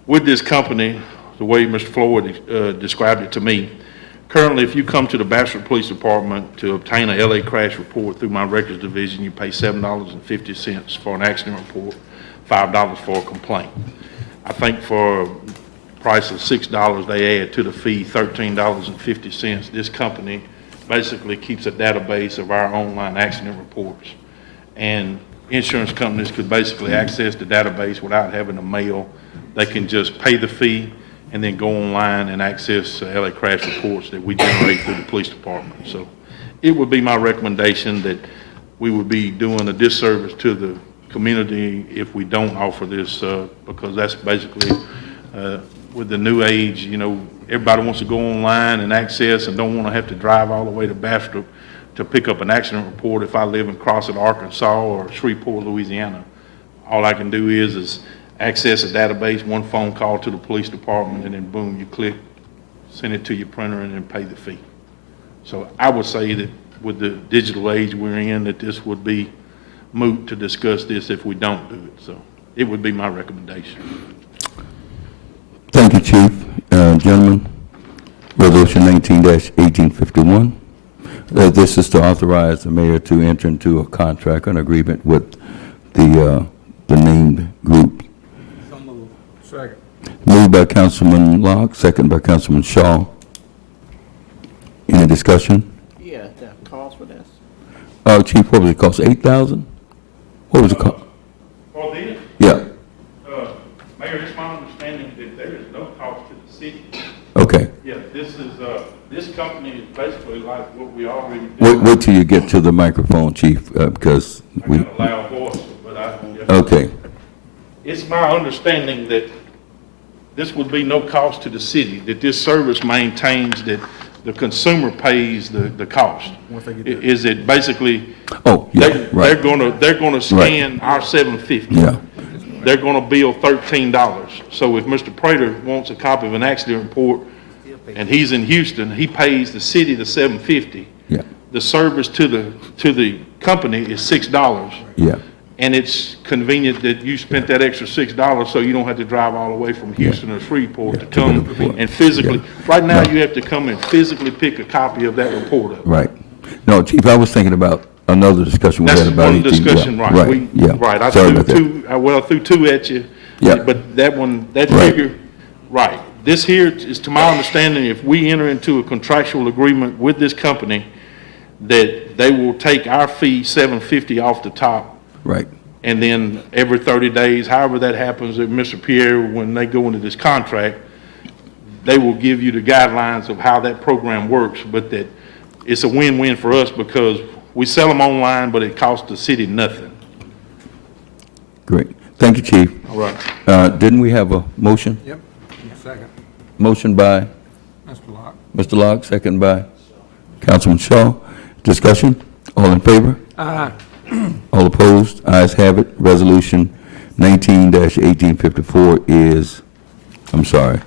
with this company, the way Mr. Floyd described it to me, currently, if you come to the Bastrop Police Department to obtain a LA crash report through my records division, you pay $7.50 for an accident report, $5 for a complaint. I think for a price of $6, they add to the fee $13.50. This company basically keeps a database of our online accident reports. And insurance companies could basically access the database without having to mail. They can just pay the fee and then go online and access LA crash reports that we generate through the police department. So it would be my recommendation that we would be doing a disservice to the community if we don't offer this, because that's basically, with the new age, you know, everybody wants to go online and access and don't want to have to drive all the way to Bastrop to pick up an accident report. If I live in Crossett, Arkansas, or Shreveport, Louisiana, all I can do is access a database, one phone call to the police department, and then boom, you click, send it to your printer, and then pay the fee. So I would say that with the digital age we're in, that this would be moot to discuss this if we don't do it. So it would be my recommendation. Thank you, Chief. Gentlemen, Resolution 19-1851. This is to authorize the mayor to enter into a contract, an agreement with the named group. So moved. Second. Moved by Councilman Locke, second by Councilman Shaw. Any discussion? Yeah, the cost for this. Chief, what was it cost, 8,000? What was it cost? For this, Yeah, Mayor, it's my understanding that there is no cost to the city. okay. Yeah, this company is basically like what we already Wait, do. wait till you get to the microphone, Chief, because I we, got a loud voice, but okay, it's my understanding that this would be no cost to the city, that this service maintains that the consumer pays the cost. Once they get there. Is it basically, oh, yeah, they're right, gonna scan our 750. yeah, They're gonna bill $13. So if Mr. Prater wants a copy of an accident report and he's in Houston, he pays the city the $750. yeah, The service to the company is $6. yeah, And it's convenient that you spent that extra $6 so you don't have to drive all the way from Houston or Shreveport to to get the come report. and physically. Yeah. Right now, No. you have to come and physically pick a copy of that report up. right. No, Chief, I was thinking about another discussion we That's had about one 18. discussion, Yeah, right? right, yeah. Right, I Sorry threw about that. threw two at you. Yeah. But that one, that Right. figure, right. This here is, to my understanding, if we enter into a contractual agreement with this company, that they will take our fee, $750 off the top, Right, and then every 30 days, however that happens, that Mr. Pierre, when they go into this contract, they will give you the guidelines of how that program works, but that it's a win-win for us because we sell them online, but it costs the city nothing. great. Thank you, Chief. All right. Didn't we have a motion? Yep. Second. Motion by Mr. Locke. Mr. Locke, second by Councilman Shaw. Discussion? All in favor? Aye. All opposed? Ayes have it. Resolution 19-1854 is, I'm sorry,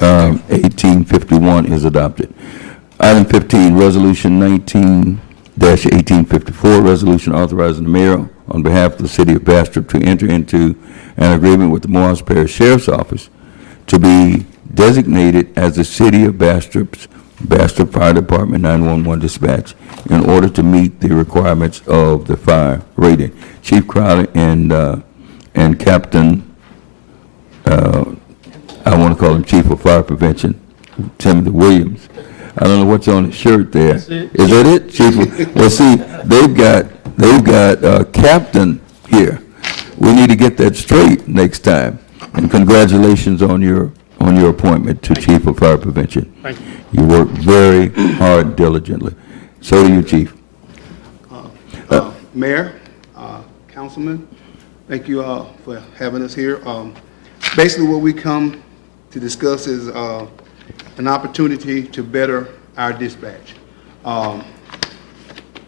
1851 is adopted. Item 15, Resolution 19-1854, resolution authorizing the mayor on behalf of the city of Bastrop to enter into an agreement with the Morehouse Parish Sheriff's Office to be designated as the city of Bastrop's Bastrop Fire Department 911 dispatch in order to meet the requirements of the fire rating. Chief Crowley and Captain, I want to call him Chief of Fire Prevention, Timothy Williams. I don't know what's on his shirt there. Is that it, Chief? Well, see, they've got Captain here. We need to get that straight next time. And congratulations on your appointment to Chief of Fire Prevention. Thank you. You work very hard, diligently. So do you, Chief. Mayor, Councilman, thank you for having us here. Basically, what we come to discuss is an opportunity to better our dispatch.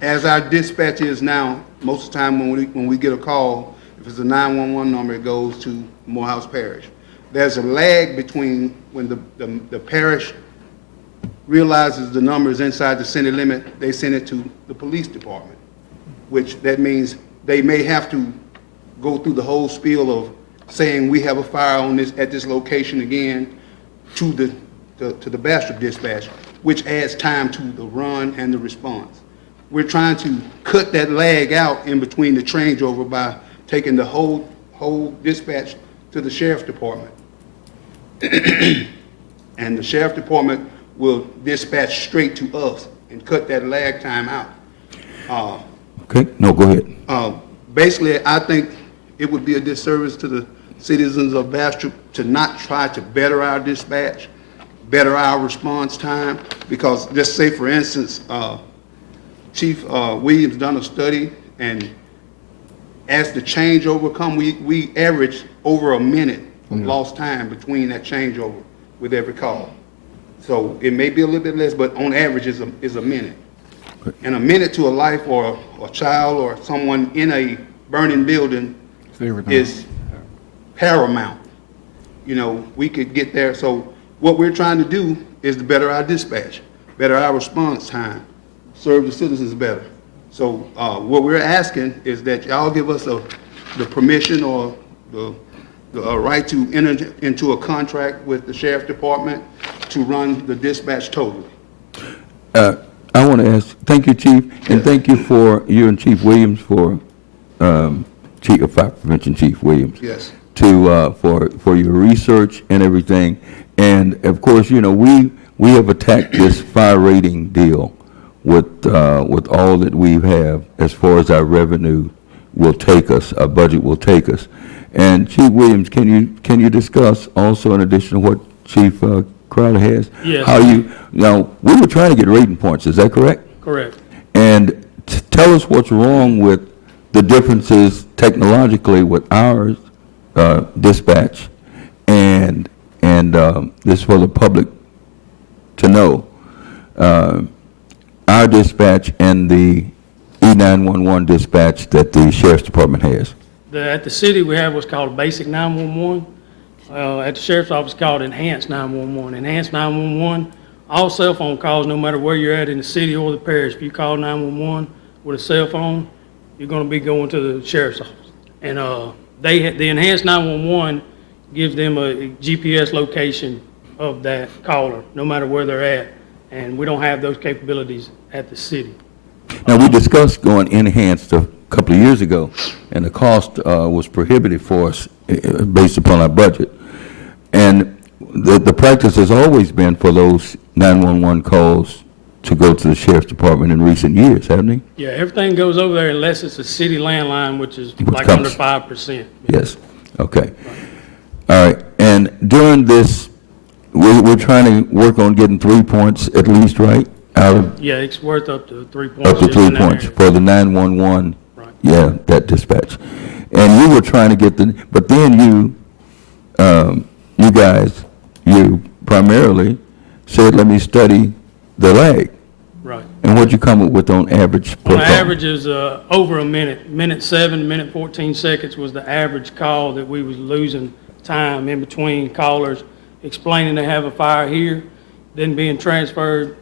As our dispatch is now, most of the time when we get a call, if it's a 911 number, it goes to Morehouse Parish. There's a lag between when the parish realizes the number is inside the city limit, they send it to the police department, which that means they may have to go through the whole spiel of saying we have a fire on at this location again to the Bastrop dispatch, which adds time to the run and the response. We're trying to cut that lag out in between the changeover by taking the whole dispatch to the sheriff's department. And the sheriff's department will dispatch straight to us and cut that lag time out. Okay, no, go ahead. Basically, I think it would be a disservice to the citizens of Bastrop to not try to better our dispatch, better our response time, because just say, for instance, Chief Williams done a study, and as the changeover come, we average over a minute of lost time between that changeover with every call. So it may be a little bit less, but on average is a minute. And a minute to a life or a child or someone in a burning building is paramount. You know, we could get there. So what we're trying to do is to better our dispatch, better our response time, serve the citizens better. So what we're asking is that y'all give us the permission or the right to enter into a contract with the sheriff's department to run the dispatch totally. I want to ask, thank you, Chief, and thank you for, you and Chief Williams for, Chief of Fire Prevention, Chief Williams. Yes. For your research and everything. And of course, you know, we have attacked this fire rating deal with all that we have as far as our revenue will take us, our budget will take us. And Chief Williams, can you discuss also in addition to what Chief Crowder has? Yes. How now, we were trying to get rating points, is that correct? Correct. And tell us what's wrong with the differences technologically with ours dispatch, and this for the public to know, our dispatch and the E911 dispatch that the Sheriff's Department has. At the city, we have what's called Basic 911. At the Sheriff's Office, it's called Enhanced 911. Enhanced 911, all cell phone calls, no matter where you're at in the city or the parish, if you call 911 with a cell phone, you're going to be going to the Sheriff's Office. And the Enhanced 911 gives them a GPS location of that caller, no matter where they're at. And we don't have those capabilities at the city. Now, we discussed going enhanced a couple of years ago, and the cost was prohibitive for us based upon our budget. And the practice has always been for those 911 calls to go to the Sheriff's Department in recent years, hasn't it? Yeah, everything goes over there unless it's a city landline, which is like comes- under 5%. Yes, okay. All right, and during this, we're trying to work on getting 3 points at least, right? Out of, Yeah, it's worth up to 3 points. up to just in 3 that points area. for the 911, Right. yeah, that dispatch. And you were trying to get but then you primarily said, let me study the lag. Right. And what'd you come up with on average per On call? average, average is over a minute. Minute 7, minute 14 seconds was the average call that we was losing time in between callers explaining they have a fire here, then being transferred,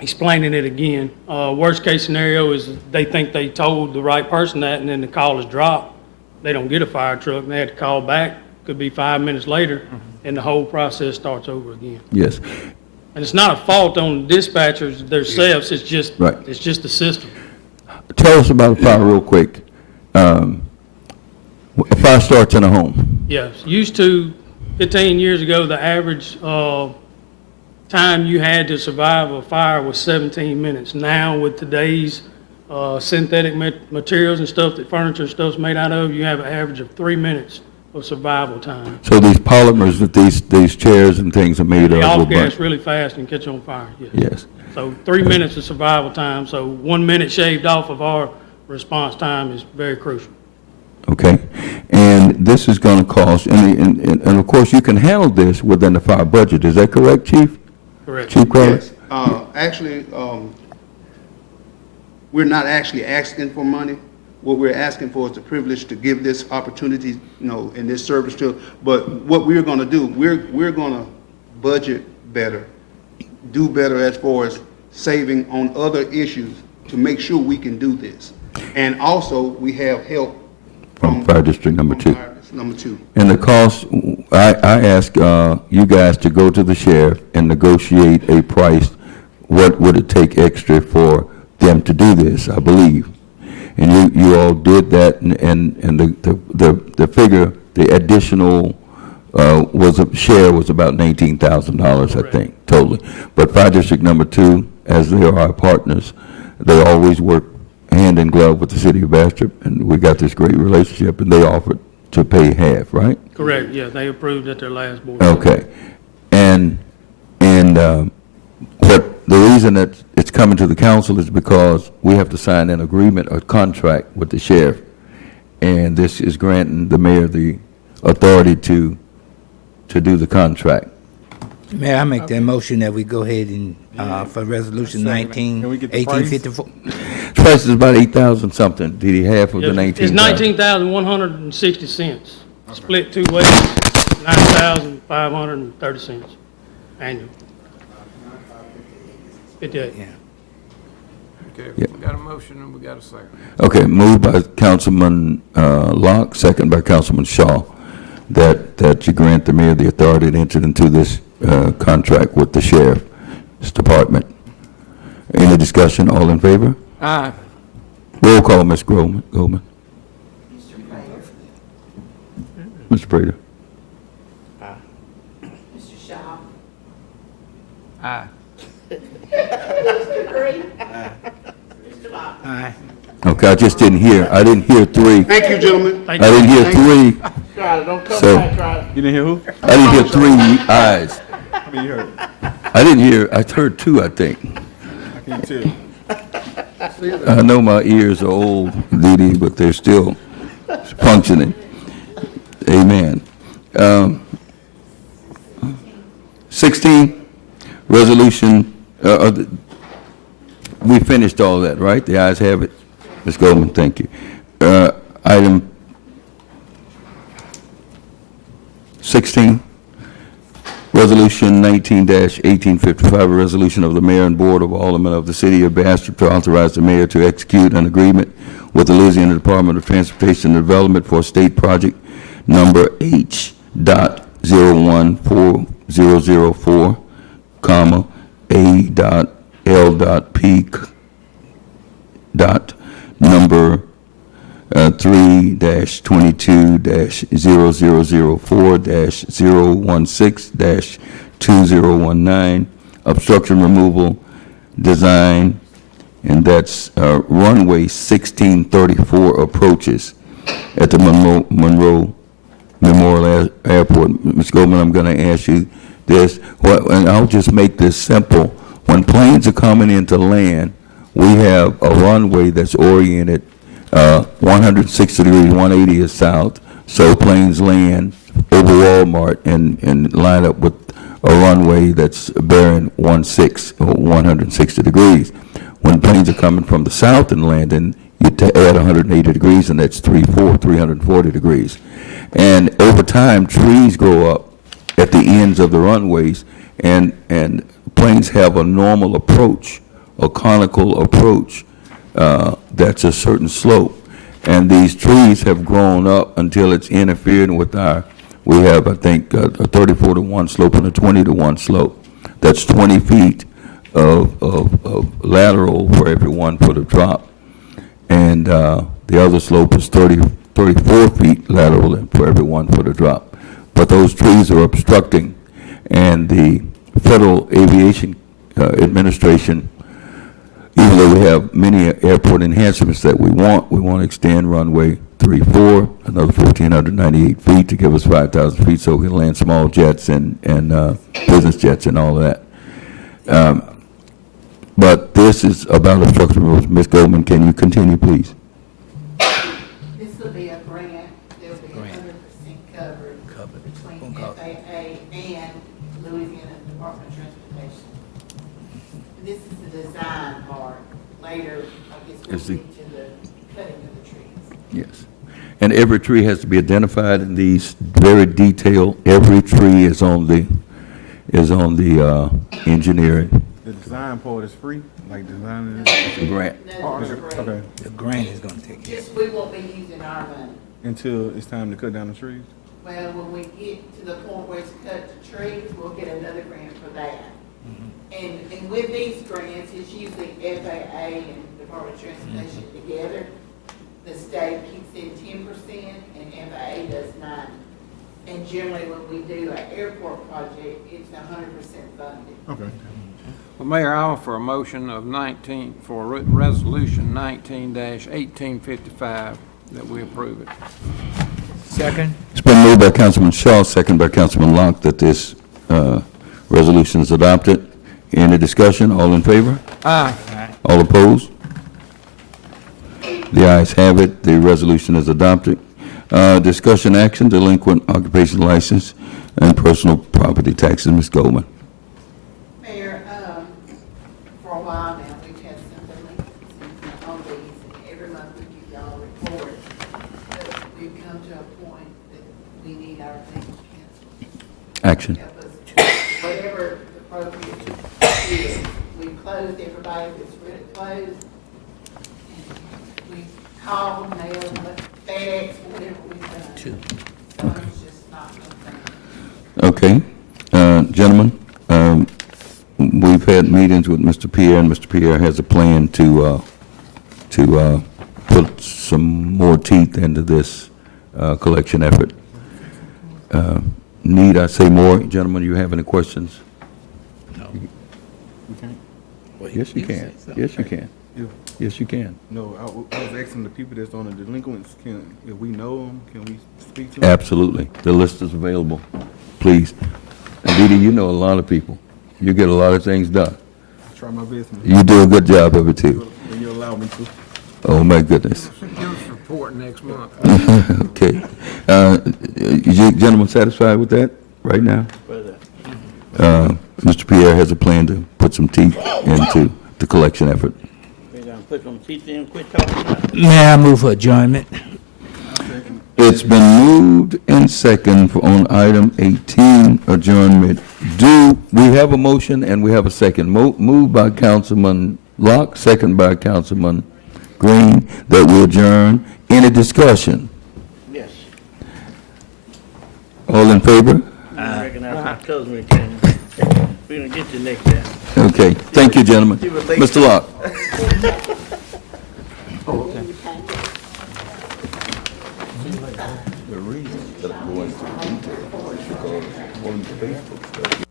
explaining it again. Worst case scenario is they think they told the right person that, and then the call is dropped. They don't get a fire truck, and they have to call back. Could be 5 minutes later, and the whole process starts over again. Yes, And it's not a fault on dispatchers themselves, it's just, Right. it's just the system. tell us about a fire real quick. A fire starts in a home. Yes, used to, 15 years ago, the average time you had to survive a fire was 17 minutes. Now, with today's synthetic materials and stuff that furniture and stuff's made out of, you have an average of 3 minutes of survival time. So these polymers that these chairs and things are made They of will off gas burn. really fast and catch on fire, yes. Yes, So 3 minutes of survival time, so 1 minute shaved off of our response time is very crucial. okay. And this is going to cost, and of course, you can handle this within the fire budget. Is that correct, Chief? Correct. Chief Crowley? Yes, actually, we're not actually asking for money. What we're asking for is the privilege to give this opportunity, in this service to, but what we're gonna do, we're gonna budget better, do better as far as saving on other issues to make sure we can do this. And also, we have help From Fire District Number 2. Number 2. And the cost, I ask you guys to go to the sheriff and negotiate a price. What would it take extra for them to do this, I believe? And you all did that, and the figure, the additional share was about $19,000, I think, totally. But Fire District Number 2, as they are our partners, they always work hand in glove with the city of Bastrop, and we got this great relationship, and they offered to pay half, right? Correct, yeah, they approved at their last board. Okay. And what the reason that it's coming to the council is because we have to sign an agreement or contract with the sheriff. And this is granting the mayor the authority to do the contract. Mayor, I make that motion that we go ahead and, for resolution Can we get the price? 1854. Price is about 8,000 something. Did he half of the 19,000? It's 19,160 cents, split 2 ways, 9,530 cents annual. 58. Yeah. Okay, Yeah. we got a motion and we got a second. Okay, moved by Councilman Locke, second by Councilman Shaw, that you grant the mayor the authority to enter into this contract with the sheriff's department. Any discussion? All in favor? Aye. Roll call, Ms. Goldman. Mr. Prater. Mr. Shaw. Aye. Mr. Green. Mr. Locke. Aye. Okay, I just didn't hear. I didn't hear three. Thank you, gentlemen. I didn't hear three. Try to, don't come So- back, try to. You didn't hear who? I didn't hear three ayes. How many you heard? I didn't hear, I heard two, I think. I can't tell. I know my ears are old, Dee Dee, but they're still functioning. Amen. 16, resolution, we finished all that, right? The ayes have it. Ms. Goldman, thank you. Item 16, Resolution 19-1855, a resolution of the Mayor and Board of Aldermen of the City of Bastrop to authorize the mayor to execute an agreement with the Louisiana Department of Transportation and Development for state project number H.014004, comma, A.L.P. number 3-22-0004-016-2019, obstruction removal design, and that's runway 1634 approaches at the Monroe Memorial Airport. Ms. Goldman, I'm going to ask you this, and I'll just make this simple. When planes are coming into land, we have a runway that's oriented 160 degrees, 180 is south, so planes land over Walmart and line up with a runway that's bearing 160 degrees. When planes are coming from the south and landing, you add 180 degrees, and that's 340 degrees. And over time, trees grow up at the ends of the runways, and planes have a normal approach, a conical approach, that's a certain slope. And these trees have grown up until it's interfering with we have, I think, a 34-to-1 slope and a 20-to-1 slope. That's 20 feet of lateral for every 1 foot of drop. And the other slope is 34 feet lateral for every 1 foot of drop. But those trees are obstructing, and the Federal Aviation Administration, even though we have many airport enhancements that we want to extend runway 34, another 1,498 feet to give us 5,000 feet so we can land small jets and business jets and all of that. But this is about obstruction rules. Ms. Goldman, can you continue, please? This will be a grant, there'll be 100% covered between FAA and Louisiana Department of Transportation. This is the design part. Later, I guess we'll get to the cutting of the trees. Yes. And every tree has to be identified in these very detailed. Every tree is on the engineering. The design part is free, like designing it? The grant. No, it's free. Okay, The grant is going to take care of it. Just, we won't be using our money. until it's time to cut down the trees? Well, when we get to the point where it's cut to trees, we'll get another grant for that. And with these grants, it's usually FAA and Department of Transportation together. The state kicks in 10% and FAA does 9%. And generally, when we do an airport project, it's 100% funded. Okay. Well, Mayor, I offer a motion of resolution 19-1855 that we approve it. Second? It's been moved by Councilman Shaw, second by Councilman Locke, that this resolution is adopted. Any discussion? All in favor? Aye. All opposed? The ayes have it. The resolution is adopted. Discussion action, delinquent occupation license and personal property taxes. Ms. Goldman. Mayor, for a while now, we've had some delinquencies on these, and every month we give y'all a report. But we've come to a point that we need our legal counsel. Action. Help us, whatever the appropriate is. We've closed everybody that's really closed. And we've called, mailed, FedEx, whatever we've done. So it's just not something. Okay. Gentlemen, we've had meetings with Mr. Pierre, and Mr. Pierre has a plan to put some more teeth into this collection effort. Need I say more? Gentlemen, you have any questions? No. Yes, you can. Yes, you can. Yes, you can. No, I was asking the people that's on the delinquents, if we know them, can we speak to them? Absolutely. The list is available. Please. And Dee Dee, you know a lot of people. You get a lot of things done. I try my best, man. You do a good job of it, too. When you allow me to. Oh, my goodness. Give us a report next month. Okay. You gentlemen satisfied with that right now? Mr. Pierre has a plan to put some teeth into the collection effort. We're gonna put some teeth in and quit talking about it. May I move for adjournment? It's been moved and second for on item 18, adjournment. Do we have a motion and we have a second? Moved by Councilman Locke, second by Councilman Green, that we adjourn. Any discussion? Yes. All in favor? I recognize my cousin again. We're gonna get you next time. Okay, thank you, gentlemen. You were late. Mr. Locke? The reason that I'm going to detail is because on Facebook stuff,